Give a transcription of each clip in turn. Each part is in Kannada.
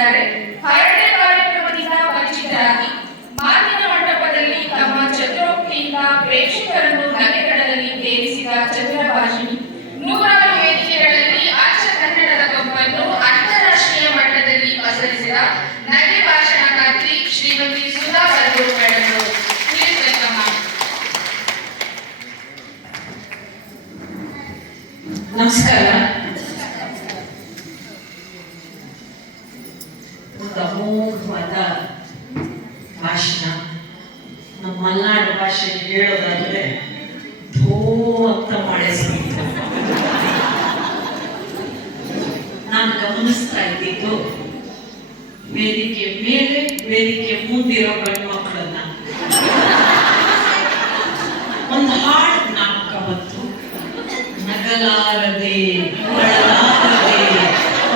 ಆಗಮಿಸಿದ್ದಾರೆ. ಹರಟೆ ಕಾರ್ಯಕ್ರಮದಿಂದ ಪರಿಚಿತರಾಗಿ ಮಾತಿನ ಮಂಟಪದಲ್ಲಿ ತಮ್ಮ ಚತುರೋಕ್ತಿಯಿಂದ ಪ್ರೇಕ್ಷಕರನ್ನು ನಗೆಗಡಲಲ್ಲಿ ತೇಲಿಸಿದ ಚತುರಭಾಷಿಣಿ, ನೂರಾರು ವೇದಿಕೆಗಳಲ್ಲಿ ಅಚ್ಚ ಕನ್ನಡದ ಕಂಪನ್ನು ಅಂತಾರಾಷ್ಟ್ರೀಯ ಮಟ್ಟದಲ್ಲಿ ಪಸರಿಸಿದ ನಗೆ ಭಾಷಣಕಾರ್ತಿ ಶ್ರೀಮತಿ ಸುಧಾ ಬರಗೂರು ಮೇಡಮ್ ಅವರು. ನಮಸ್ಕಾರ. ಒಂದು ಅಮೋಘವಾದ ಭಾಷಣ. ನಮ್ಮ ಮಲೆನಾಡು ಭಾಷೆ ಹೇಳೋದಾದ್ರೆ ಧೋ ಅಂತ ಮಳೆ ಸುರಿತ. ನಾನು ಗಮನಿಸ್ತಾ ಇದ್ದಿದ್ದು ವೇದಿಕೆ ಮೇಲೆ ವೇದಿಕೆ ಮುಂದಿರೋ ಗಂಡು ಮಕ್ಕಳನ್ನ. ಒಂದು ಹಾಡು ನಾಟಕ ಬಂತು, ನಗಲಾರದೆ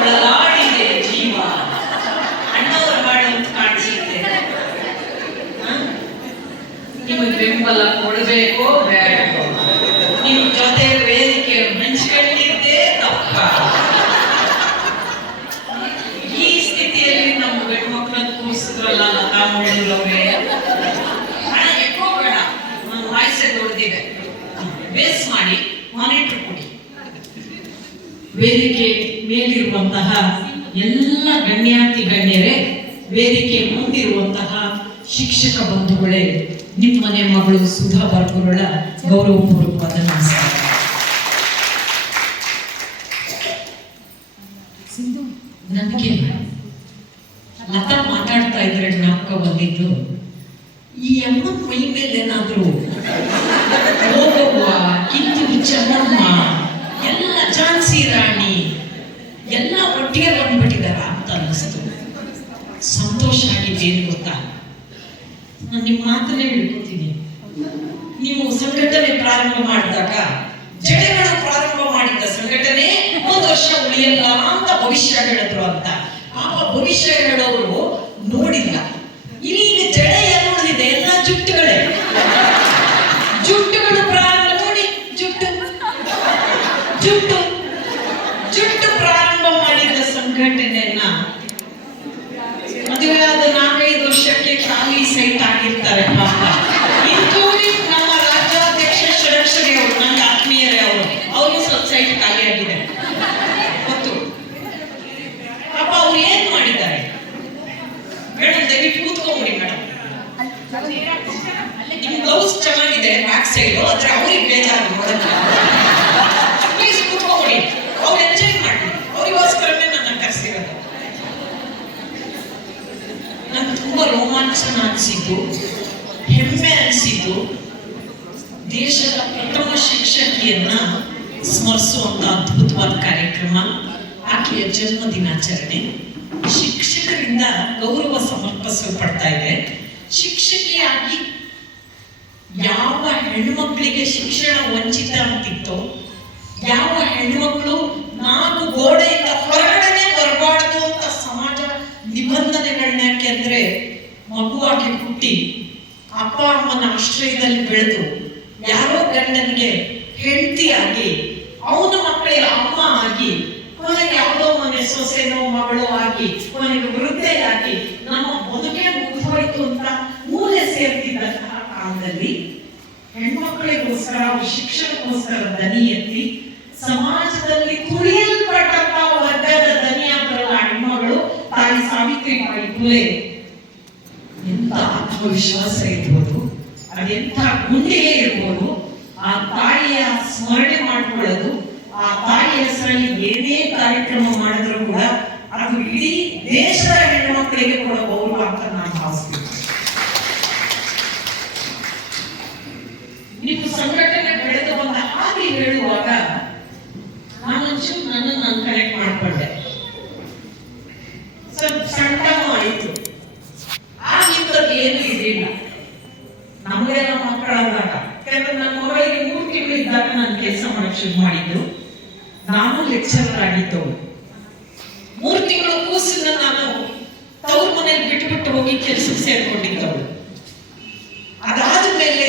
ಒಳಲಾಡಿದೆ ಜೀವ. ಅಣ್ಣವ್ರ ಹಾಡು ಅಂತ ಕಾಣಿಸುತ್ತೆ. ನಿಮಗೆ ಬೆಂಬಲ ಕೊಡಬೇಕೋ ಬೇಡೋ, ನಿಮ್ ಜೊತೆ ವೇದಿಕೆ ಹಂಚ್ಕೊಂಡಿದ್ದೇ ತಪ್ಪ. ಈ ಸ್ಥಿತಿಯಲ್ಲಿ ನಮ್ಮ ಗಂಡು ಮಕ್ಕಳನ್ನ ಕೂರಿಸಿದ್ರಲ್ಲ ಲತಾ ಮಂಜೂರವ್ರೆ. ಹಣ ಎಕ್ಕೋ ಬೇಡ, ನನ್ನ ವಾಯ್ಸೆ ದೊಡ್ಡದಿದೆ, ಬೇಸ್ ಮಾಡಿ ಮಾನಿಟರ್ ಕೊಡಿ. ವೇದಿಕೆ ಮೇಲಿರುವಂತಹ ಎಲ್ಲ ಗಣ್ಯಾತಿ ಗಣ್ಯರೇ, ವೇದಿಕೆ ಮುಂದಿರುವಂತಹ ಶಿಕ್ಷಕ ಬಂಧುಗಳೇ, ನಿಮ್ಮನೆ ಮಗಳು ಸುಧಾ ಬರಗೂರುಳ ಗೌರವಪೂರ್ವಕವಾದ ನಮಸ್ಕಾರ. ನನಗೆ ಲತಾ ಮಾತಾಡ್ತಾ ಇದ್ರೆ ಜ್ಞಾಪಕ ಬಂದಿದ್ದು, ಈ ಅಮ್ಮನ ಮೈ ಮೇಲೆ ಏನಾದ್ರು ಕಿತ್ತೂರು ಚೆನ್ನಮ್ಮ, ಎಲ್ಲ ಝಾನ್ಸಿ ರಾಣಿ ಎಲ್ಲ ಒಟ್ಟಿಗೆ ಬಂದ್ಬಿಟ್ಟಿದಾರ ಅಂತ ಅನಿಸ್ತು. ಸಂತೋಷ ಆಗಿದ್ದೇನು ಗೊತ್ತಾ, ನಾನು ನಿಮ್ಮ ಮಾತನ್ನೇ ಹೇಳ್ಕೊತೀನಿ. ನೀವು ಸಂಘಟನೆ ಪ್ರಾರಂಭ ಮಾಡಿದಾಗ, ಜಡೆಗಳ ಪ್ರಾರಂಭ ಮಾಡಿದ್ದ ಸಂಘಟನೆ ಒಂದು ವರ್ಷ ಉಳಿಯಲ್ಲ ಅಂತ ಭವಿಷ್ಯ ಹೇಳಿದ್ರು ಅಂತ. ಆ ಭವಿಷ್ಯ ಹೇಳೋರು ನೋಡಿಲ್ಲ. ಇಲ್ಲಿ ಜಡೆ ಏನು ಉಳಿದಿದೆ, ಎಲ್ಲ ಜುಟ್ಟುಗಳೇ. ಜುಟ್ಟುಗಳು ಪ್ರಾರಂಭ ನೋಡಿ, ಜುಟ್ಟು ಪ್ರಾರಂಭ ಮಾಡಿದ ಸಂಘಟನೆಯನ್ನ ಮದುವೆ ಆದ 4-5 ವರ್ಷಕ್ಕೆ ಖಾಲಿ ಸೈಟ್ ಆಗಿರ್ತಾರೆ ಪಾಪ. ಇನ್ಕ್ಲೂಡಿಂಗ್ ನಮ್ಮ ರಾಜ್ಯಾಧ್ಯಕ್ಷ ಷಡಕ್ಷರಿ ಅವರು, ನನ್ನ ಆತ್ಮೀಯರೇ ಅವರು ಸ್ವಲ್ಪ ಸೈಟ್ ಖಾಲಿ ಆಗಿದೆ ಗೊತ್ತು. ಪಾಪ ಅವ್ರು ಏನ್ ಮಾಡಿದ್ದಾರೆ ಮೇಡಮ್, ದಯವಿಟ್ಟು ಕೂತ್ಕೊಂಡ್ಬಿಡಿ ಮೇಡಮ್. ನಿಮ್ ಬ್ಲೌಸ್ ಚೆನ್ನಾಗಿದೆ ಬ್ಯಾಕ್ ಸೈಡ್, ಆದ್ರೆ ಅವ್ರಿಗೆ ಬೇಜಾರು ನೋಡಕ್ಕೆ. ಪ್ಲೀಸ್ ಕೂತ್ಕೊಂಡ್ಬಿಡಿ, ಅವ್ರು ಎಂಜಾಯ್ ಮಾಡಿ. ಅವರಿಗೋಸ್ಕರನೇ ನನ್ನ ಕರೆಸಿರೋದು. ನಂಗೆ ತುಂಬಾ ರೋಮಾಂಚನ ಅನಿಸಿದ್ದು, ಹೆಮ್ಮೆ ಅನಿಸಿದ್ದು, ದೇಶದ ಪ್ರಥಮ ಶಿಕ್ಷಕಿಯನ್ನ ಸ್ಮರಿಸುವಂತ ಅದ್ಭುತವಾದ ಕಾರ್ಯಕ್ರಮ, ಆಕೆಯ ಜನ್ಮ ದಿನಾಚರಣೆ. ಶಿಕ್ಷಕರಿಂದ ಗೌರವ ಸಮರ್ಪಿಸಲ್ಪಡ್ತಾ ಇದೆ. ಶಿಕ್ಷಕಿಯಾಗಿ ಯಾವ ಹೆಣ್ಮಕ್ಳಿಗೆ ಶಿಕ್ಷಣ ವಂಚಿತ ಅಂತಿತ್ತೋ, ಯಾವ ಹೆಣ್ಮಕ್ಳು 4 ಗೋಡೆಯಿಂದ ಹೊರಗಡೆನೆ ಬರಬಾರ್ದು ಅಂತ ಸಮಾಜ ನಿಬಂಧನೆಗಳನ್ನ, ಯಾಕೆಂದ್ರೆ ಮಗುವಾಗಿ ಹುಟ್ಟಿ ಅಪ್ಪ ಅಮ್ಮನ ಆಶ್ರಯದಲ್ಲಿ ಬೆಳೆದು ಯಾರೋ ಗಂಡನಿಗೆ ಹೆಂಡತಿಯಾಗಿ ಅವನ ಮಕ್ಕಳಿಗೆ ಅಮ್ಮ ಆಗಿ ಕೊನೆಗೆ ಯಾವುದೋ ಮನೆ ಸೊಸೆನೋ ಮಗಳು ಆಗಿ ಕೊನೆಗೆ ವೃದ್ಧೆಯಾಗಿ ನಮ್ಮ ಬದುಕೆ ಮುಗಿದೋಯ್ತು ಅಂತ ಮೂಲೆ ಸೇರ್ತಿದ್ದಂತಹ ಕಾಲದಲ್ಲಿ ಹೆಣ್ಮಕ್ಕಳಿಗೋಸ್ಕರ, ಶಿಕ್ಷಣಕ್ಕೋಸ್ಕರ ದನಿ ಎತ್ತಿ ಸಮಾಜದಲ್ಲಿ ತುಳಿಯಲ್ಪಟ್ಟಂತಹ ವರ್ಗದ ದನಿಯಾದರಲ್ಲ ಹೆಣ್ಮಗಳು ತಾಯಿ ಸಾವಿತ್ರಿಬಾಯಿ ಫುಲೆ. ಎಂತ ಆತ್ಮವಿಶ್ವಾಸ ಇರ್ಬೋದು, ಅದೆಂಥ ಗುಂಡಿಗೆ ಇರ್ಬೋದು. ಆ ತಾಯಿಯ ಸ್ಮರಣೆ ಮಾಡ್ಕೊಳ್ಳೋದು, ಆ ತಾಯಿಯ ಹೆಸರಲ್ಲಿ ಏನೇ ಕಾರ್ಯಕ್ರಮ ಮಾಡಿದ್ರು ಕೂಡ ಅದು ಇಡೀ ದೇಶದ ಹೆಣ್ಣುಮಕ್ಕಳಿಗೆ ಕೊಡೋ ಗೌರವ ಅಂತ ನಾನು ಭಾವಿಸ್ತೀನಿ. ನೀವು ಸಂಘಟನೆ ಬೆಳೆದು ಬಂದ ಹಾಗೆ ಹೇಳುವಾಗ ನಾನೊಂಚೂರು ನಾನು ಕನೆಕ್ಟ್ ಮಾಡ್ಕೊಂಡೆ. ಸ್ವಲ್ಪ ಸಣ್ಣನೂ ಆಯಿತು. ಆಗಿದ್ದದ್ದು ಏನು ಇರಲಿಲ್ಲ. ನಮಗೆ ನಮ್ಮ ಮಕ್ಕಳಾದಾಗ, ಯಾಕಂದ್ರೆ ನನ್ನ ಮಗಳಿಗೆ 3 ತಿಂಗಳಿದ್ದಾಗ ನಾನು ಕೆಲಸ ಮಾಡಕ್ ಶುರು ಮಾಡಿದ್ದು. ನಾನು ಲೆಕ್ಚರರ್ ಆಗಿದ್ದು. 3 ತಿಂಗಳು ಕೂಸನ್ನ ನಾನು ತವ್ರ ಮನೇಲಿ ಬಿಟ್ಟು ಹೋಗಿ ಕೆಲಸಕ್ಕೆ ಸೇರ್ಕೊಂಡಿದ್ದವಳು. ಅದಾದ ಮೇಲೆ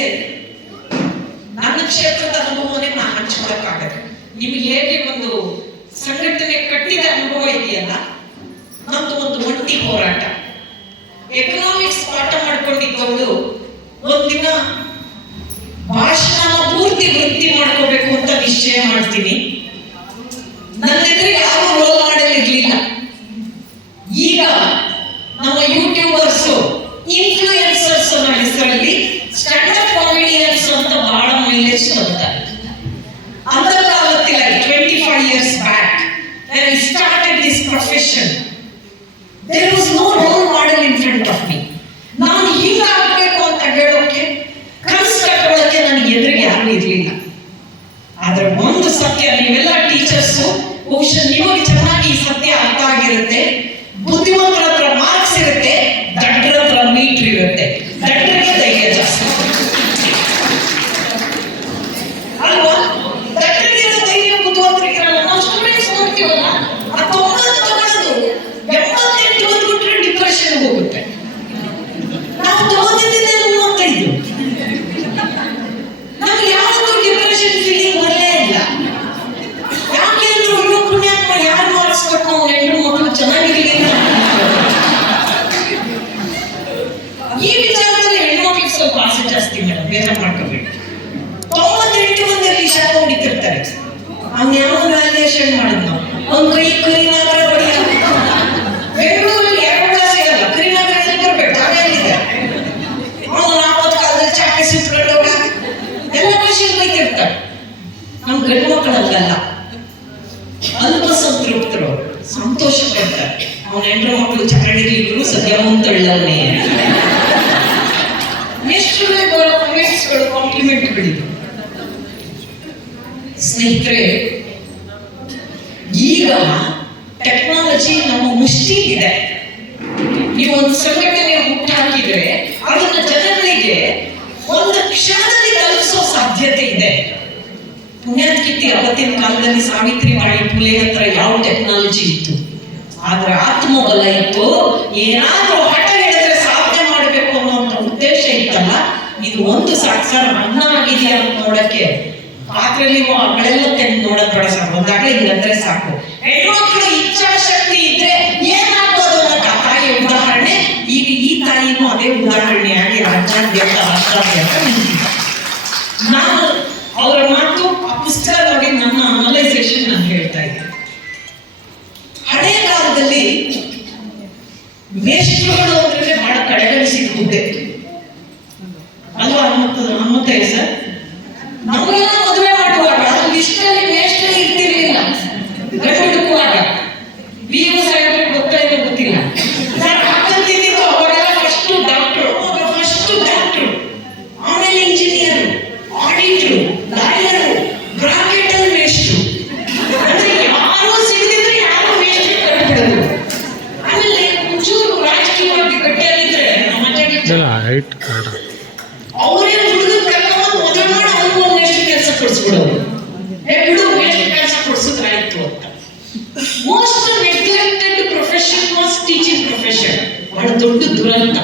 ನನ್ನ ಕ್ಷೇತ್ರದ ಅನುಭವನೇ ನಾನು ಹಂಚ್ಕೊಳಕ್ಕಾಗತ್ತೆ. ನಿಮ್ಗೆ ಹೇಗೆ ಒಂದು ಸಂಘಟನೆ ಕಟ್ಟಿದ ಅನುಭವ ಇದೆಯಲ್ಲ, ನಮ್ದು ಒಂದು ಒಂಟಿ ಹೋರಾಟ. ಎಕನಾಮಿಕ್ಸ್ ಪಾಠ ಮಾಡ್ಕೊಂಡಿದ್ದವಳು ಒಂದಿನ ಭಾಷಣ ಪೂರ್ತಿ ವೃತ್ತಿ ಮಾಡ್ಕೋಬೇಕು ಅಂತ ನಿಶ್ಚಯ ಮಾಡ್ತೀನಿ. ನನ್ನ ಎದುರಿಗೆ ಯಾರು ರೋಲ್ ಮಾಡೆಲ್ ಇರ್ಲಿಲ್ಲ. ಈಗ ನಮ್ಮ ಯೂಟ್ಯೂಬರ್ಸ್, ಇನ್ಫ್ಲೂಯೆನ್ಸರ್ಸ್ ಅನ್ನೋ ಹೆಸರಲ್ಲಿ ಸ್ಟ್ಯಾಂಡಪ್ ಕಾಮಿಡಿಯನ್ಸ್ ಅಂತ ಬಹಳ ಮೈಲೇಜ್ ಕೊಡ್ತಾರೆ. ಅಂತ ಕಾಲದಲ್ಲಿ 25 years back when I started this profession, there was no role model in front of me. ನಾನು ಹೀಗಾಗಬೇಕು ಅಂತ ಹೇಳೋಕೆ, ಕನಸು ಕಟ್ಟೋಳಕ್ಕೆ ನನಗೆ ಎದುರಿಗೆ ಯಾರು ಇರಲಿಲ್ಲ. ಆದ್ರೆ ಒಂದು ಸತ್ಯ, ನೀವೆಲ್ಲ ಟೀಚರ್ಸು ಬಹುಶಃ ನಿಮಗೆ ಚೆನ್ನಾಗಿ ಈ ಸತ್ಯ ಅರ್ಥ ಆಗಿರುತ್ತೆ. ಬುದ್ಧಿವಂತರ ಹತ್ರ ಮಾರ್ಕ್ಸ್ ಇರುತ್ತೆ, ದಡ್ಡರ ಹತ್ರ ಮೀಟರ್ ಇರುತ್ತೆ. ದಡ್ಡರಿಗೆ ಧೈರ್ಯ ಜಾಸ್ತಿ ಅಲ್ವಾ? ದಡ್ಡರಿಗೆ ಧೈರ್ಯ, ಬುದ್ಧಿವಂತರಿಗಿರಲ್ಲ. ನಾವು ಸ್ಟೂಡೆಂಟ್ಸ್ ನೋಡ್ತೀವಲ್ಲ, ಆ 90 ತಗೊಳ್ಳೋದು 88 ಬಂದ್ಬಿಟ್ರೆ ಡಿಪ್ರೆಷನ್ ಹೋಗುತ್ತೆ. ನಾವು ತಗೋದಿದ್ದೆ 35. ನಮ್ಗೆ ಯಾವತ್ತೂ ಡಿಪ್ರೆಷನ್ ಫೀಲಿಂಗ್ ಬರಲೇ ಇಲ್ಲ. ಯಾಕೆಂದ್ರೆ ಇವ್ರು ಪುಣ್ಯಾತ್ಮ ಯಾರು ಮಾರ್ಕ್ಸ್ ಕೊಟ್ಟು ನಾವು ಹೆಣ್ಣು ಮಕ್ಕಳು ಚೆನ್ನಾಗಿರ್ಲಿಲ್ಲ. ಈ ವಿಚಾರದಲ್ಲಿ ಹೆಣ್ಮಕ್ಳಿಗೆ ಸ್ವಲ್ಪ ಆಸೆ ಜಾಸ್ತಿ ಮೇಡಮ್, ಬೇಜಾರು ಮಾಡ್ಕೋಬೇಕು. 98 ಮಂದಿಯಲ್ಲಿ ಶಾಖ ಹೊಡಿತಿರ್ತಾರೆ. ಅವ್ನು ಯಾವ ವ್ಯಾಲ್ಯೂಯೇಷನ್ ಮಾಡಿದ್ನು, ಅವ್ನ ಕರಿನಗರ ಬಡಿಯ ಬೆಂಗಳೂರಲ್ಲಿ 2 ಕ್ಲಾಸ್ ಸಿಗಲ್ಲ. ಕರಿನಗರ ಎಲ್ಲಿ ಬರ್ಬೇಕು, ಅಲ್ಲಿದೆ. ಅವನು 40 ಕಾಲದಲ್ಲಿ ಚಾಕೆ ಸುಟ್ಕೊಂಡವ್ರ ಎಲ್ಲ ಭಾಷೆಯಲ್ಲಿ ಬೈತಿರ್ತಾರೆ. ನಮ್ಮ ಗಂಡು ಮಕ್ಕಳಲ್ಲ, ಅಲ್ಪ ಸಂತೃಪ್ತರು, ಸಂತೋಷ ಪಡ್ತಾರೆ. ಅವನ ಹೆಣ್ಣು ಮಕ್ಕಳು ಚಕಡಿಗಳು ಸದ್ಯ ಮುಂತಳ್ಳವನೇ. ಎಷ್ಟು ಕಮೆಂಟ್ಸ್ಗಳು, ಕಾಂಪ್ಲಿಮೆಂಟ್ಗಳು. ಸ್ನೇಹಿತರೆ, ಈಗ ಟೆಕ್ನಾಲಜಿ ನಮ್ಮ ಮುಷ್ಟಿಗಿದೆ. ನೀವು ಒಂದು ಸಂಘಟನೆ ಹುಟ್ಟಾಕಿದ್ರೆ ಅದನ್ನ ಜನಗಳಿಗೆ ಒಂದು ಕ್ಷಣದಲ್ಲಿ ತಲುಪಿಸೋ ಸಾಧ್ಯತೆ ಇದೆ. ಪುಣ್ಯಾತ್ಕಿತ್ತಿ ಅವತ್ತಿನ ಕಾಲದಲ್ಲಿ ಸಾವಿತ್ರಿಬಾಯಿ ಫುಲೆ ಹತ್ರ ಯಾವ ಟೆಕ್ನಾಲಜಿ ಇತ್ತು, ಆದ್ರೆ ಆತ್ಮಬಲ ಇತ್ತು. ಏನಾದ್ರೂ ಹಠ ಹಿಡಿದ್ರೆ ಸಾಧನೆ ಮಾಡಬೇಕು ಅನ್ನೋಂಥ ಉದ್ದೇಶ ಇತ್ತಲ್ಲ. ಇದು ಒಂದು ಸಾಕ್ಷರ ಅನ್ನ ಆಗಿದೆಯಾ ಅಂತ ನೋಡಕ್ಕೆ ಪಾತ್ರೆಯಲ್ಲಿ ಅಗಳೆಲ್ಲ ತೆಗೆದು ನೋಡೋದ್ ಬೇಡ, ಸಾಕು ಒಂದಾಗಲೇ ಹಿಂಗಂದ್ರೆ ಸಾಕು. ಹೆಣ್ಮಕ್ಳು ಇಚ್ಛಾಶಕ್ತಿ ಇದ್ರೆ ಏನಾಗ್ಬೋದು ಅನ್ನೋ ತಾಯಿಯ ಉದಾಹರಣೆ. ಈಗ ಈ ತಾಯಿನೂ ಅದೇ ಉದಾಹರಣೆಯಾಗಿ ರಾಜ್ಯಾದ್ಯಂತ ರಾಷ್ಟ್ರಾದ್ಯಂತ ನಿಂತಿದೆ. ನಾನು ಅವರ ಮಾತು, ಆ ಪುಸ್ತಕ ನೋಡಿ ನನ್ನ ಅನಲೈಸೇಷನ್ ನಾನು ಹೇಳ್ತಾ ಇದ್ದೆ. ಹಳೆ ಕಾಲದಲ್ಲಿ ಮೇಷ್ಟ್ರುಗಳು ಅಂದ್ರೆ ಬಹಳ ಕಡೆಗಣಿಸಿದ ಹುದ್ದೆ ಅಲ್ವಾ? ಹನುಮಂತಯ್ಯ ಸರ್, ನಮಗೆಲ್ಲ ಮದುವೆ ಮಾಡುವಾಗ ಲಿಸ್ಟಲ್ಲಿ ಮೇಷ್ಟ್ರೇ ಇರ್ತಿರ್ಲಿಲ್ಲ. ಗಂಡು ಹುಡುಕುವಾಗ BO ಸಾಹೇಬ್ರಿಗೆ ಗೊತ್ತಾ ಇದೆ ಗೊತ್ತಿಲ್ಲ. ನಾನು ಹಾಕಂತಿದ್ದು ಅವಾಗೆಲ್ಲ ಫಸ್ಟ್ ಡಾಕ್ಟ್ರು, ಆಮೇಲೆ ಇಂಜಿನಿಯರ್, ಆಡಿಟ್ರು, ಲಾಯರು, ಬ್ರಾಕೆಟ್ ಅಲ್ಲಿ ಮೇಷ್ಟ್ರು. ಅಂದ್ರೆ ಯಾರು ಸಿಗದಿದ್ರೆ ಯಾರು ಮೇಷ್ಟ್ರು ಕಟ್ಬಿಡೋದು. ಆಮೇಲೆ ಒಂಚೂರು ರಾಜಕೀಯವಾಗಿ ಗಟ್ಟಿಯಾಗಿದ್ರೆ ಅವರೇ ಹುಡುಗನ ಕರ್ಕೊಂಡು ಮದುವೆ ಮಾಡಿ ಅವ್ರಿಗೂ ಒಂದು ಮೇಷ್ಟ್ರು ಕೆಲಸ ಕೊಡಿಸ್ಬಿಡೋದು. ಬಿಡು ಮೇಷ್ಟ್ರು ಕೆಲಸ ಕೊಡಿಸಿದ್ರೆ ಆಯ್ತು ಅಂತ. Most neglected profession was teaching profession. ಬಹಳ ದೊಡ್ಡ ದುರಂತ.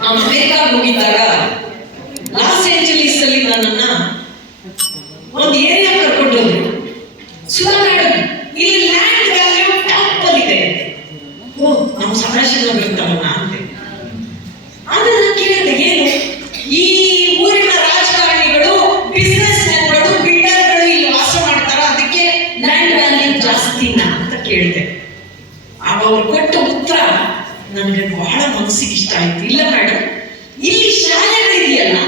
ನಾವು ಅಮೆರಿಕಾಗೆ ಹೋಗಿದ್ದಾಗ ಲಾಸ್ ಏಂಜಲೀಸ್ ಅಲ್ಲಿ ನನ್ನನ್ನ ಒಂದು ಏರಿಯಾ ಕರ್ಕೊಂಡು ಹೋದ್ರು. ಸುಧಾ ಮೇಡಮ್, ಇಲ್ಲಿ ಲ್ಯಾಂಡ್ ವ್ಯಾಲ್ಯೂ ಟಾಪ್ ಅಲ್ಲಿ ಇದೆ. ಓ, ನಮ್ಮ ಸದಾಶಿವ ಇರ್ತಾವಲ್ಲ ಅಂತೆ. ಆಮೇಲೆ ನಾನು ಕೇಳಿದೆ, ಏನು ಈ ಊರಿನ ರಾಜಕಾರಣಿಗಳು, ಬಿಸ್ನೆಸ್ ಮ್ಯಾನ್ಗಳು, ಬಿಲ್ಡರ್ಗಳು ಇಲ್ಲಿ ವಾಸ ಮಾಡ್ತಾರ, ಅದಕ್ಕೆ ಲ್ಯಾಂಡ್ ವ್ಯಾಲ್ಯೂ ಜಾಸ್ತಿನಾ ಅಂತ ಕೇಳಿದೆ. ಆಗ ಅವ್ರು ಕೊಟ್ಟ ಉತ್ತರ ನನಗೆ ಬಹಳ ಮನಸ್ಸಿಗೆ ಇಷ್ಟ ಆಯ್ತು. ಇಲ್ಲ ಮೇಡಮ್, ಇಲ್ಲಿ ಶಾಲೆಗಳಿದೆಯಲ್ಲ,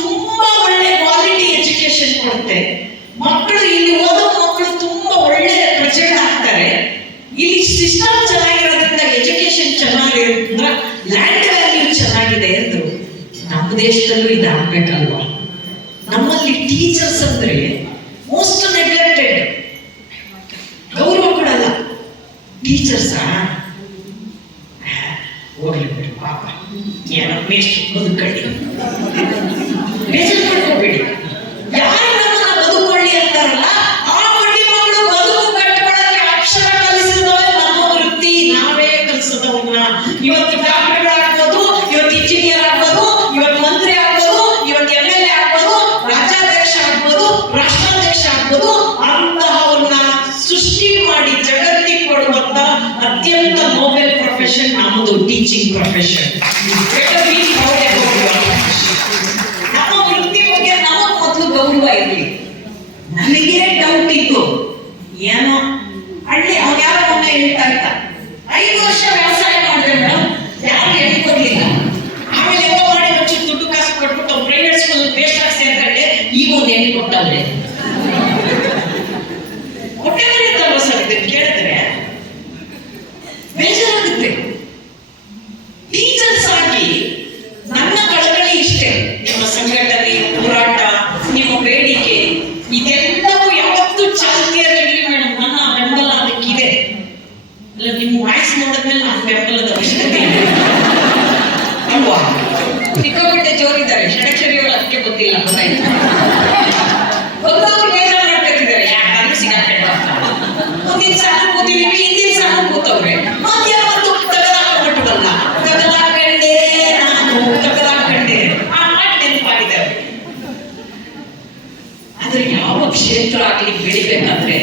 ತುಂಬಾ ಒಳ್ಳೆ ಕ್ವಾಲಿಟಿ ಎಜುಕೇಶನ್ ಕೊಡುತ್ತೆ. ಮಕ್ಕಳು ಇಲ್ಲಿ ಓದೋ ಮಕ್ಕಳು ತುಂಬಾ ಒಳ್ಳೆ ಪ್ರಜೆಗಳಾಗ್ತಾರೆ. ಇಲ್ಲಿ ಸಿಸ್ಟಮ್ ಚೆನ್ನಾಗಿರೋದ್ರಿಂದ ಎಜುಕೇಶನ್ ಚೆನ್ನಾಗಿರೋದ್ರಿಂದ ಲ್ಯಾಂಡ್ ವ್ಯಾಲ್ಯೂ ಚೆನ್ನಾಗಿದೆ ಎಂದು. ನಮ್ಮ ದೇಶದಲ್ಲೂ ಇದಾಗಬೇಕಲ್ವಾ? ನಮ್ಮಲ್ಲಿ ಟೀಚರ್ಸ್ ಅಂದ್ರೆ ಮೋಸ್ಟ್ ನೆಗ್ಲೆಕ್ಟೆಡ್, ಗೌರವ ಕೊಡಲ್ಲ. ಟೀಚರ್ಸಾ ಹೋಗ್ಲಿ ಬಿಡಿ ಪಾಪ, ಏನೋ ಮೇಷ್ಟ್ರು ಬದುಕೊಳ್ಳಿ, ಬೇಜಾರು ಮಾಡ್ಕೋಬೇಡಿ. ಯಾರು ನಮ್ಮನ್ನ ಬದುಕೊಳ್ಳಿ ಅಂತಾರಲ್ಲ, ಆ ಬಡ್ಡಿ ಮಕ್ಕಳು ಬದುಕು ಕಟ್ಕೊಳ್ಳೋಕೆ ಅಕ್ಷರ ಕಲಿಸಿದವೇ ನಮ್ಮ ವೃತ್ತಿ. ನಾವೇ ಕಲಿಸಿದವನ್ನ ಇವತ್ತು ಡಾಕ್ಟರ್ಗಳಾಗ್ಬೋದು, ಇವತ್ತು ಇಂಜಿನಿಯರ್ ಆಗ್ಬೋದು, ಇವತ್ತು ಮಂತ್ರಿ ಆಗ್ಬೋದು, ಇವತ್ತು MLA ಆಗ್ಬೋದು, ರಾಜ್ಯಾಧ್ಯಕ್ಷ ಆಗ್ಬೋದು, ರಾಷ್ಟ್ರಾಧ್ಯಕ್ಷ ಆಗ್ಬೋದು. ಅಂತಹವನ್ನ ಸೃಷ್ಟಿ ಮಾಡಿ ಜಗತ್ತಿಗೆ ಕೊಡುವಂತ ಅತ್ಯಂತ ನೋಬೆಲ್ ಪ್ರೊಫೆಷನ್ ನಮ್ಮದು ಟೀಚಿಂಗ್ ಪ್ರೊಫೆಷನ್. ನಮ್ಮ ವೃತ್ತಿ ಬಗ್ಗೆ ನಮಗೆ ಮೊದಲು ಗೌರವ ಇರಲಿ. ನನಗೆ ಡೌಟ್ ಇತ್ತು, ಏನೋ ಹಳ್ಳಿ ಅವ್ರು ಯಾರೋ ಒಮ್ಮೆ ಹೇಳ್ತಾ ಇದ್ದ, 5 ವರ್ಷ ವ್ಯವಸಾಯ ಮಾಡಿದ್ರೆ ಮೇಡಮ್ ಯಾರು ಹೇಳ್ಕೊಡ್ಲಿಲ್ಲ. ಆಮೇಲೆ ಏನೋ ಮಾಡಿ ಒಂಚೂರು ದುಡ್ಡು ಕಾಸು ಕೊಟ್ಬಿಟ್ಟು ಪ್ರೈವೇಟ್ ಸ್ಕೂಲ್ ವೇಸ್ಟ್ ಆಗಿ ಸೇರ್ಕೊಂಡೆ, ಈಗ ಒಂದು ಎಣ್ಣೆ ಕೊಟ್ಟವ್ರೆ. ಹೊಟ್ಟೆ ಮೇಲೆ ತಗೋ ಸರ್ ಕೇಳಿದ್ರೆ ಬೇಜಾರಾಗುತ್ತೆ. ಟೀಚರ್ಸ್ ಆಗಿ ನನ್ನ ಕಳಕಳಿ ಇಷ್ಟೇ, ನಿಮ್ಮ ಸಂಘಟನೆ, ಹೋರಾಟ, ನಿಮ್ಮ ಬೇಡಿಕೆ ಇದೆಲ್ಲವೂ ಯಾವತ್ತೂ ಚಾಲ್ತಿಯಲ್ಲಿರಲಿ ಮೇಡಮ್. ನನ್ನ ಬೆಂಬಲ ಅದಕ್ಕಿದೆ. ಅಲ್ಲ, ನಿಮ್ಮ ವಾಯ್ಸ್ ನೋಡಿದ್ಮೇಲೆ ನನ್ನ ಬೆಂಬಲದ ಅವಶ್ಯಕತೆ ಇದೆ ಅಲ್ವಾ? ಸಿಕ್ಕಾಪಟ್ಟೆ ಜೋರಿದ್ದಾರೆ, ಷಡಕ್ಷರಿಗಳು ಅದಕ್ಕೆ ಗೊತ್ತಿಲ್ಲ, ಗೊತ್ತಾಯ್ತು. ಒಂದೊಂದು ಬೇಜಾರು ಮಾಡ್ಕೊತಿದ್ದಾರೆ, ಯಾಕಾದ್ರೂ ಸಿಗಾಕಂಡ ಮುಂದಿನ ಸಾಲ ಕೂತಿದೀವಿ, ಹಿಂದಿನ ಸಾಲ ಕೂತವ್ರೆ, ಮತ್ತೆ ಯಾವತ್ತು ತಗದಾಕೊಂಡ್ಬಿಟ್ಟವಲ್ಲ, ತಗದಾಕೊಂಡೆ ನಾನು, ತಗದಾಕೊಂಡೆ ಆ ಮಾತು ನೆನಪಾಗಿದ್ದಾರೆ. ಆದ್ರೆ ಯಾವ ಕ್ಷೇತ್ರ ಆಗ್ಲಿ ಬೆಳಿಬೇಕಾದ್ರೆ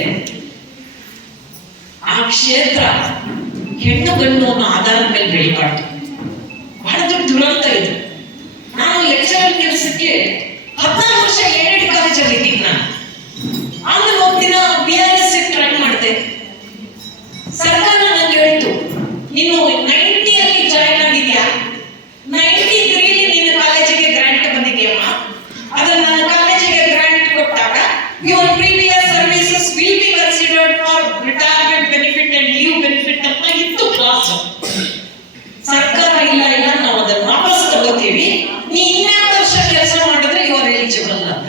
ಆ ಕ್ಷೇತ್ರ ಹೆಣ್ಣು ಗಂಡು ಅನ್ನೋ ಆಧಾರದ ಮೇಲೆ ಬೆಳಿಬಾರ್ದು. ಬಹಳ ದೊಡ್ಡ ದುರಂತ ಇದು. ನಾನು ಲೆಕ್ಚರರ್ ಕೆಲಸಕ್ಕೆ 14 ವರ್ಷ ಏಡೆಡ್ ಕಾಲೇಜಲ್ಲಿ ಇದ್ದೀನಿ ನಾನು. ಆಮೇಲೆ ಒಂದಿನ BIS ಟ್ರೈ ಮಾಡಿದೆ. ಸರ್ಕಾರ ನನಗೆ ಹೇಳ್ತು, ನೀನು 90 ಜಾಯಿನ್ ಆಗಿದ್ಯಾ, 93 ನಿನ್ನ ಕಾಲೇಜಿಗೆ ಗ್ರಾಂಟ್ ಬಂದಿದೆಯಮ್ಮ. ಅದನ್ನ ನನ್ನ ಕಾಲೇಜಿಗೆ ಗ್ರಾಂಟ್ ಕೊಟ್ಟಾಗ your previous services will be considered for retirement benefit and leave benefit ಅಂತ ಇತ್ತು ಕ್ಲಾಸ್. ಸರ್ಕಾರ ಇಲ್ಲ ನಾವು ಅದನ್ನು ವಾಪಸ್ ತಗೋತೀವಿ, ನೀ 12 ವರ್ಷ ಕೆಲಸ ಮಾಡಿದ್ರೆ ಯು ಆರ್ ಎಲಿಜಿಬಲ್ ಅಂತ.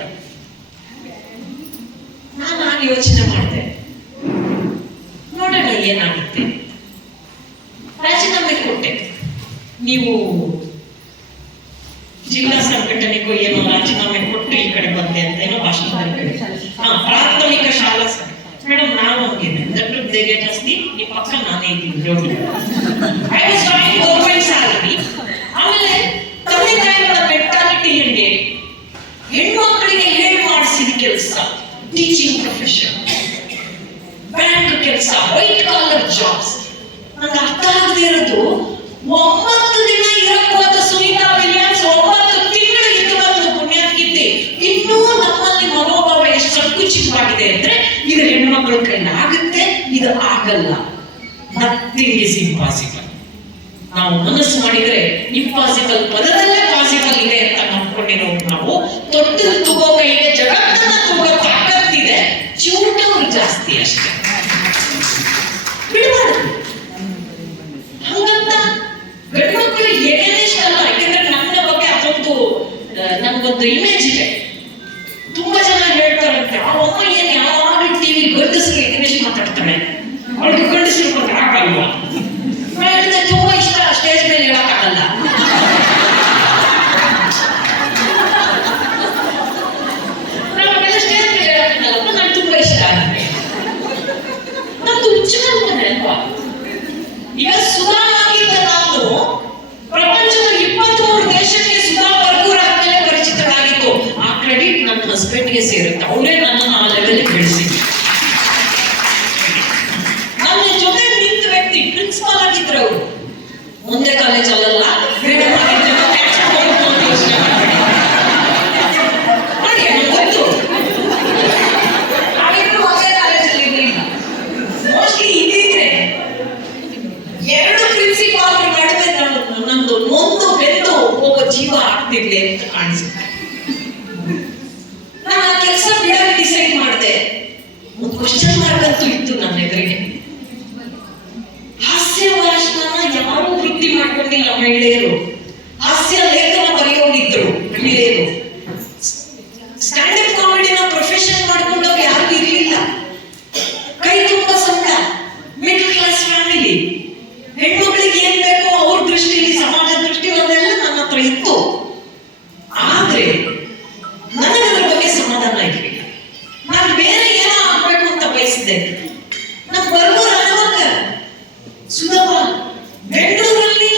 ನಾನು ಯೋಚನೆ ಮಾಡಿದೆ, ನೋಡೋಣ ಏನಾಗುತ್ತೆ. ರಾಜೀನಾಮೆ ಕೊಟ್ಟೆ. ನೀವು ಜಿಲ್ಲಾ ಸಂಘಟನೆಗೂ ಏನೋ ರಾಜೀನಾಮೆ ಕೊಟ್ಟು ಈ ಕಡೆ ಬಂದೆ ಅಂತ ಏನೋ ಭಾಷಣದಲ್ಲಿ ಪ್ರಾಥಮಿಕ ಶಾಲಾ ಮೇಡಮ್ ನಾವು ಹಂಗೇನೆ ದೊಡ್ಡದೇ ಜಾಸ್ತಿ ಈ ಪಕ್ಕ ನಾನೇ ಇದ್ದೀನಿ ಗೌರ್ಮೆಂಟ್ ಸ್ಯಾಲರಿ. ಆಮೇಲೆ ತಂದೆ ತಾಯಿಗಳ ಮೆಂಟಾಲಿಟಿ ಹೆಂಗೆ, ಹೆಣ್ಮಕ್ಳಿಗೆ ಹೇಳಿ ಮಾಡಿಸಿದ ಕೆಲಸ ಟೀಚಿಂಗ್ ಪ್ರೊಫೆಷನ್, ಬ್ಯಾಂಕ್ ಕೆಲಸ, ವೈಟ್ ಕಾಲರ್ ಜಾಬ್ಸ್. ನಂಗೆ ಅರ್ಥ ಆಗದೆ ಇರೋದು, 9 ದಿನ ಇರಕ್ ಹೋದ ಸುನೀತಾ ವಿಲಿಯಮ್ಸ್ 9 ತಿಂಗಳು ಇದ್ದು ಬಂದು ಪುಣ್ಯಾತ್ಗಿತ್ತಿ ಇನ್ನೂ ನಮ್ಮಲ್ಲಿ ಮನೋಭಾವ ಎಷ್ಟು ಸಂಕುಚಿತವಾಗಿದೆ ಅಂದ್ರೆ ಇದು ಹೆಣ್ಮಕ್ಳ ಕೈಲಿ ಆಗುತ್ತೆ, ಇದು ಆಗಲ್ಲ. Nothing is impossible. ನಾವು ಮನಸ್ಸು ಮಾಡಿದ್ರೆ ಇಂಪಾಸಿಬಲ್ ಪದದಲ್ಲೇ ಪಾಸಿಬಲ್ ಇದೆ ಅಂತ ನಂಬ್ಕೊಂಡಿರೋ ನಾವು ತೊಟ್ಟಲು ತಗೋ ಕೈಗೆ ಜಗತ್ತನ್ನ ತಗೋ ತಾಕತ್ತಿದೆ, ಚೂಟವ್ರು ಜಾಸ್ತಿ ಅಷ್ಟೇ. ಬಿಡಬಾರ್ದು ಹಂಗಂತ ಗಂಡ್ಮಕ್ಳು ಎಗೇನೆಸ್ಟ್ ಅಲ್ಲ. ಯಾಕೆಂದ್ರೆ ನನ್ನ ಬಗ್ಗೆ ಅದೊಂದು ನನ್ಗೊಂದು ಇಮೇಜ್ ಇದೆ. ತುಂಬಾ ಜನ ಹೇಳ್ತಾರಂತೆ, ಅವಮ್ಮ ಏನ್ ಯಾವಾಗಲೂ ಟಿವಿ ಗಂಡಸ್ರಿಗೆ ಎಗೇನೆಸ್ಟ್ ಮಾತಾಡ್ತಾಳೆ, ಅವಳಿಗೆ ಗಂಡಸ್ರು ಆಗಲ್ವಾ? ಹೇಳಿದ್ರೆ ತುಂಬಾ ಇಷ್ಟ, ಸ್ಟೇಜ್ ಮೇಲೆ ಹೇಳಕ್ಕಾಗಲ್ಲ. ನಮಗೆಲ್ಲ ಸ್ಟೇಜ್ ಮೇಲೆ ಹೇಳಕ್ಕಾಗಲ್ಲ, ನಂಗೆ ತುಂಬಾ ಇಷ್ಟ ಆಗುತ್ತೆ. ನಮ್ದು ಹುಚ್ಚುಕಲ್ತಾನೆ ಅಲ್ವಾ? ಈಗ ಸುಧಾರಾಗಿದ್ದ ನಾವು ಪ್ರಪಂಚದ 23 ದೇಶಕ್ಕೆ ಸುಧಾ ಬರ್ಗೂರ್ ಆದ್ಮೇಲೆ ಪರಿಚಿತರಾಗಿತ್ತು. ಆ ಕ್ರೆಡಿಟ್ ನನ್ನ ಹಸ್ಬೆಂಡ್ಗೆ ಸೇರುತ್ತೆ. ಅವರೇ ನನ್ನನ್ನು ಆ ಲೆವೆಲ್ ಬೆಳೆಸಿ. ನನ್ನ ಜೊತೆ ನಿಂತ ವ್ಯಕ್ತಿ ಪ್ರಿನ್ಸಿಪಾಲ್ ಆಗಿದ್ರು. ಅವರು ಒಂದೇ ಕಾಲೇಜ್ ಅಲ್ಲಲ್ಲ, ಮೇಡಮ್ ಆಗಿದ್ರು. ನೋಡಿ ಗೊತ್ತು, ನಾವಿಬ್ರು ಒಂದೇ ಕಾಲೇಜಲ್ಲಿ ಇರ್ಲಿಲ್ಲ. ಮೋಸ್ಟ್ಲಿ ಇದ್ದಿದ್ರೆ 2 ಪ್ರಿನ್ಸಿಪಾಲ್ ನಡುವೆ ನಮ್ದು ನೊಂದು ಬೆಂದು ಹೋಗೋ ಜೀವ ಆಗ್ತಿರ್ಲಿ ಅಂತ ಕಾಣಿಸುತ್ತೆ. ನಾನು ಆ ಕೆಲಸ ಬಿಡಕ್ಕೆ ಡಿಸೈಡ್ ಮಾಡಿದೆ. ಒಂದು ಕ್ವಶನ್ ಮಾರ್ಕ್ ಅಂತೂ ಇತ್ತು ನನ್ನ ಎದುರಿಗೆ. ಹಾಸ್ಯ ಭಾಷಣ ಯಾರು ವೃತ್ತಿ ಮಾಡ್ಕೊಂಡಿಲ್ಲ ಮಹಿಳೆಯರು. ಹಾಸ್ಯ ಲೇಖನ ಬರೆಯೋಗಿದ್ರು ಮಹಿಳೆಯರು. ಸ್ಟ್ಯಾಂಡ್ ಅಪ್ ಕಾಮಿಡಿನ ಪ್ರೊಫೆಷನ್ ಮಾಡ್ಕೊಂಡವ್ರು ಯಾರು ಇರಲಿಲ್ಲ. ಕೈ ತುಂಬಾ ಸಂಬಳ, ಮಿಡಲ್ ಕ್ಲಾಸ್ ಫ್ಯಾಮಿಲಿ. ಹೆಣ್ಮಕ್ಳಿಗೆ ಏನ್ ಬೇಕೋ ಅವ್ರ ದೃಷ್ಟಿಯಲ್ಲಿ, ಸಮಾಜ ದೃಷ್ಟಿಯಲ್ಲಿ ಅದೆಲ್ಲ ನನ್ನ ಹತ್ರ ಇತ್ತು. ಆದ್ರೆ ನನಗದ್ರ ಬಗ್ಗೆ ಸಮಾಧಾನ ಇರಲಿಲ್ಲ. ನಾನು ಬೇರೆ ಏನೋ ಆಗ್ಬೇಕು ಅಂತ ಬಯಸಿದ್ದೆ. ನಮ್ಮ ಬರ್ಗೂರ್ ಅನುಭವ ಸುಲಭ. ಬೆಂಗಳೂರಲ್ಲಿ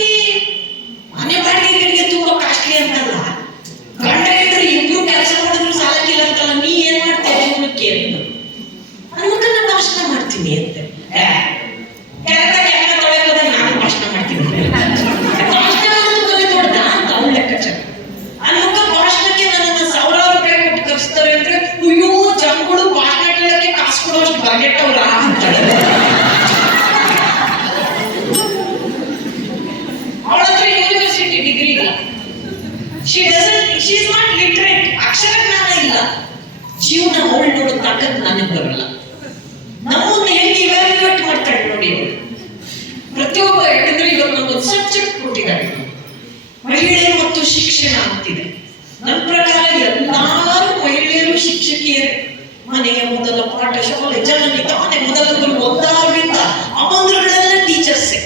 ಮನೆ ಬಾಡಿಗೆಗಳಿಗೆ ತುಂಬಾ ಕಾಸ್ಟ್ಲಿ ಅಂತಲ್ಲ, ಗಂಡ ಪ್ರತಿಯೊಬ್ಬ ಯಾಕಂದ್ರೆ ಇವತ್ತು ನಮ್ಗೊಂದು ಸಬ್ಜೆಕ್ಟ್ ಕೊಟ್ಟಿದ್ದಾರೆ, ಮಹಿಳೆ ಮತ್ತು ಶಿಕ್ಷಣ ಅಂತಿದೆ. ನನ್ನ ಪ್ರಕಾರ ಎಲ್ಲಾರು ಮಹಿಳೆಯರು ಶಿಕ್ಷಕಿಯರೇ. ಮನೆಯ ಮೊದಲ ಪಾಠ ಶಾಲೆ ಜನನಿ ತಾನೇ ಮೊದಲ ಗುರು ಒಂದಾದ್ರಿಂದ ಅಮಂದ್ರಗಳೆಲ್ಲ ಟೀಚರ್ಸೇ.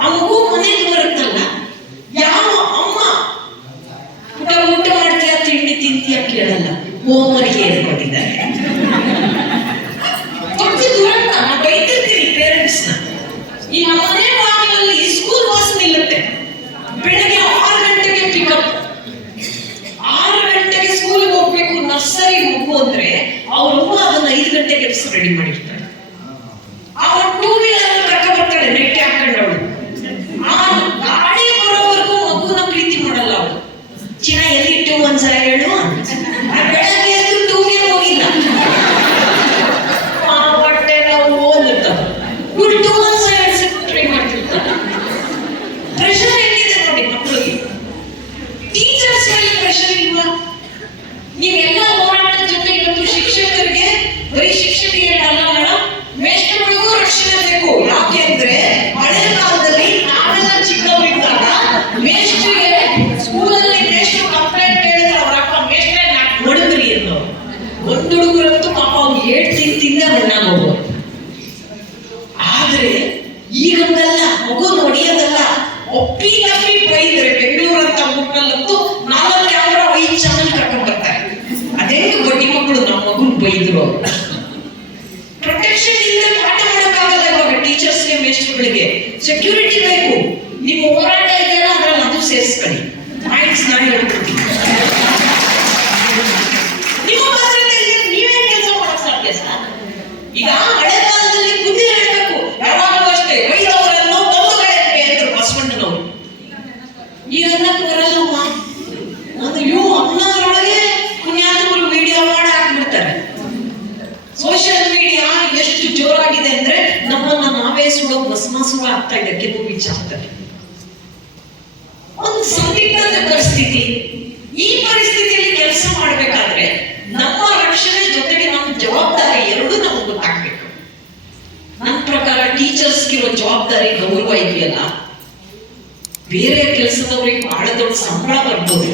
ಆ ಮಗು ಮನೆಗೆ ಬರುತ್ತಲ್ಲ, ಯಾವ ಅಮ್ಮ ಊಟ ಮಾಡ್ತೀಯ ತಿಂಡಿ ತಿಂತೀಯ ಕೇಳಲ್ಲ, ಹೋಮ್ವರ್ಕ್ ಏರ್ಪಟ್ಟಿದ್ದಾರೆ. ದೊಡ್ಡ ದುರಂತ. ನಾನು ಬೈತಿರ್ತೀನಿ ಪೇರೆಂಟ್ಸ್ನ. ಈ ನಮ್ಮನೆ ಬಾಗಿಲಲ್ಲಿ ಸ್ಕೂಲ್ ಬಸ್ ನಿಲ್ಲುತ್ತೆ, ಬೆಳಗ್ಗೆ 6 ಗಂಟೆಗೆ ಪಿಕಪ್. 6 ಗಂಟೆಗೆ ಸ್ಕೂಲ್ಗೆ ಹೋಗ್ಬೇಕು ನರ್ಸರಿ ಮಗು ಅಂದ್ರೆ ಅವ್ರಮ್ಮ ಅದನ್ನ 5 ಗಂಟೆಗೆ ರೆಡಿ ಮಾಡಿರ್ತಾರೆ. ಅವಳ 2 ವೀಲರ್ ಕರ್ಕ ಬರ್ತಾಳೆ ನೆಟ್ಟೆ ಹಾಕೊಂಡವಳು. ಆ ಗಾಡಿ ಬರೋವರೆಗೂ ಮಗುನ ಪ್ರೀತಿ ಮಾಡಲ್ಲ ಅವಳು. ಚಿನ್ನ ಎಲ್ಲಿಟ್ಟು ಒಂದ್ಸಲ ಹೇಳು. ಬೆಳಗ್ಗೆ ಎದ್ದು 2 ವೀಲರ್ ಹೋಗಿಲ್ಲ, ಬಟ್ಟೆ ನಾವು ಓದಿರ್ತಾವ. ಇವ್ರು 2 ಮಂತ್ಸ್ ಟ್ರೈ ಮಾಡ್ತಿರ್ತಾರೆ. ಪ್ರೆಷರ್ ಹೇಗಿದೆ ನೋಡಿ ಮಕ್ಕಳಿಗೆ. ಟೀಚರ್ಸ್ ಮೇಲೆ ಪ್ರೆಷರ್ ಇಲ್ವಾ? ನೀವೆಲ್ಲ ಹೋರಾಟದ ಜೊತೆ ಇವತ್ತು ಶಿಕ್ಷಕರಿಗೆ ಬರೀ ಶಿಕ್ಷಕಿಯರೇ ಅಲ್ಲ ಮೇಡಮ್, ಮೇಷ್ಟ್ರುಗಳಿಗೂ ರಕ್ಷಣೆ ಬೇಕು. ಯಾಕೆ ಅಂದ್ರೆ ಹಳೆ ಕಾಲದಲ್ಲಿ ನಾವೆಲ್ಲ ಚಿಕ್ಕವರಿದ್ದಾಗ ಮೇಷ್ಟ್ರಿಗೆ ಸ್ಕೂಲಲ್ಲಿ ಮೇಷ್ಟ್ರು ಕಂಪ್ಲೇಂಟ್ ಹೇಳಿದ್ರೆ ಅವ್ರ ಅಪ್ಪ ಮೇಷ್ಟ್ರೆ ನಾಲ್ಕು ಹೊಡೆದ್ರಿ ಅನ್ನೋ. ಒಂದು ಹುಡುಗರಂತೂ ಪಾಪ ಅವ್ರು 7 ತಿಂದ ಬಣ್ಣಾಗ ಹೋಗೋರು. ಆದ್ರೆ ಈಗಂದಲ್ಲ, ಮಗು ನೋಡಿಯೋದಲ್ಲ, ಒಪ್ಪಿ ತಪ್ಪಿ ಬೈದ್ರೆ ಬೆಂಗಳೂರಂತ ಊರಿನಲ್ಲಂತೂ 4 ಕ್ಯಾಮ್ರಾ 5 ಚಾನಲ್ ಕರ್ಕೊಂಡ್ ಬರ್ತಾರೆ. ಅದೇ ಬಡ್ಡಿ ಮಕ್ಕಳು ನಮ್ಮ ಮಗುನ್ ಬೈದ್ರು. ಪ್ರೊಟೆಕ್ಷನ್ ಇಲ್ಲದೆ ಪಾಠ ಮಾಡೋಕ್ಕಾಗಲ್ಲ ಇವಾಗ ಟೀಚರ್ಸ್ಗೆ ಮೇಷ್ಟ್ರುಗಳಿಗೆ. ಸೆಕ್ಯೂರಿಟಿ ಬೇಕು. ನಿಮ್ಮ ಹೋರಾಟ ಇದೆಯಲ್ಲ ಅದ್ರಲ್ಲಿ ಅದು ಸೇರಿಸ್ಕೊಳ್ಳಿ. ಪಾಯಿಂಟ್ಸ್ ನಾನು ಹೇಳ್ಕೊಡ್ತೀನಿ. ನಿಮ್ಮ ಭದ್ರತೆಯಲ್ಲಿ ನೀವೇ ಕೆಲಸ ಮಾಡಕ್ ಸಾಧ್ಯ ಸರ್? ಈಗ ಹಳೆ ಕಾಲದಲ್ಲಿ ಬುದ್ಧಿ ಹೇಳಬೇಕು. ಯಾವಾಗಲೂ ಅಷ್ಟೇ ಬೈದವರನ್ನು ಬಂಧುಗಳೇ ಅಂದ್ರು ಬಸವಣ್ಣನವರು. ಈಗ ಅನ್ನಕ್ಕೆ ಬರಲ್ಲಮ್ಮ. ಒಂದು ಅನ್ನೋದ್ರೊಳಗೆ ಪುಣ್ಯಾತ್ಮರು ವಿಡಿಯೋ ಮಾಡಿ ಹಾಕ್ಬಿಡ್ತಾರೆ. ಸೋಷಿಯಲ್ ಮೀಡಿಯಾ ಎಷ್ಟು ಜೋರಾಗಿದೆ ಅಂದ್ರೆ ನಮ್ಮನ್ನ ನಾವೇ ಸುಡೋ ಭಸ್ಮಾಸುರ ಆಗ್ತಾ ಇದೆ ಕೆಲವು ವಿಚಾರದಲ್ಲಿ. ಒಂದು ಸಂದಿಗ್ಧದ ಪರಿಸ್ಥಿತಿ. ಈ ಪರಿಸ್ಥಿತಿಯಲ್ಲಿ ಕೆಲಸ ಮಾಡಬೇಕಾದ್ರೆ ನಮ್ಮ ರಕ್ಷಣೆ ಜೊತೆಗೆ ನಮ್ಮ ಜವಾಬ್ದಾರಿ ಎರಡೂ ನಮಗೆ ಗೊತ್ತಾಗ್ಬೇಕು. ನನ್ನ ಪ್ರಕಾರ ಟೀಚರ್ಸ್ಗಿರೋ ಜವಾಬ್ದಾರಿ ಗೌರವ ಇದೆಯಲ್ಲ, ಬೇರೆ ಕೆಲಸದವ್ರಿಗೆ ಬಹಳ ದೊಡ್ಡ ಸಂಬಳ ಬರ್ಬೋದು.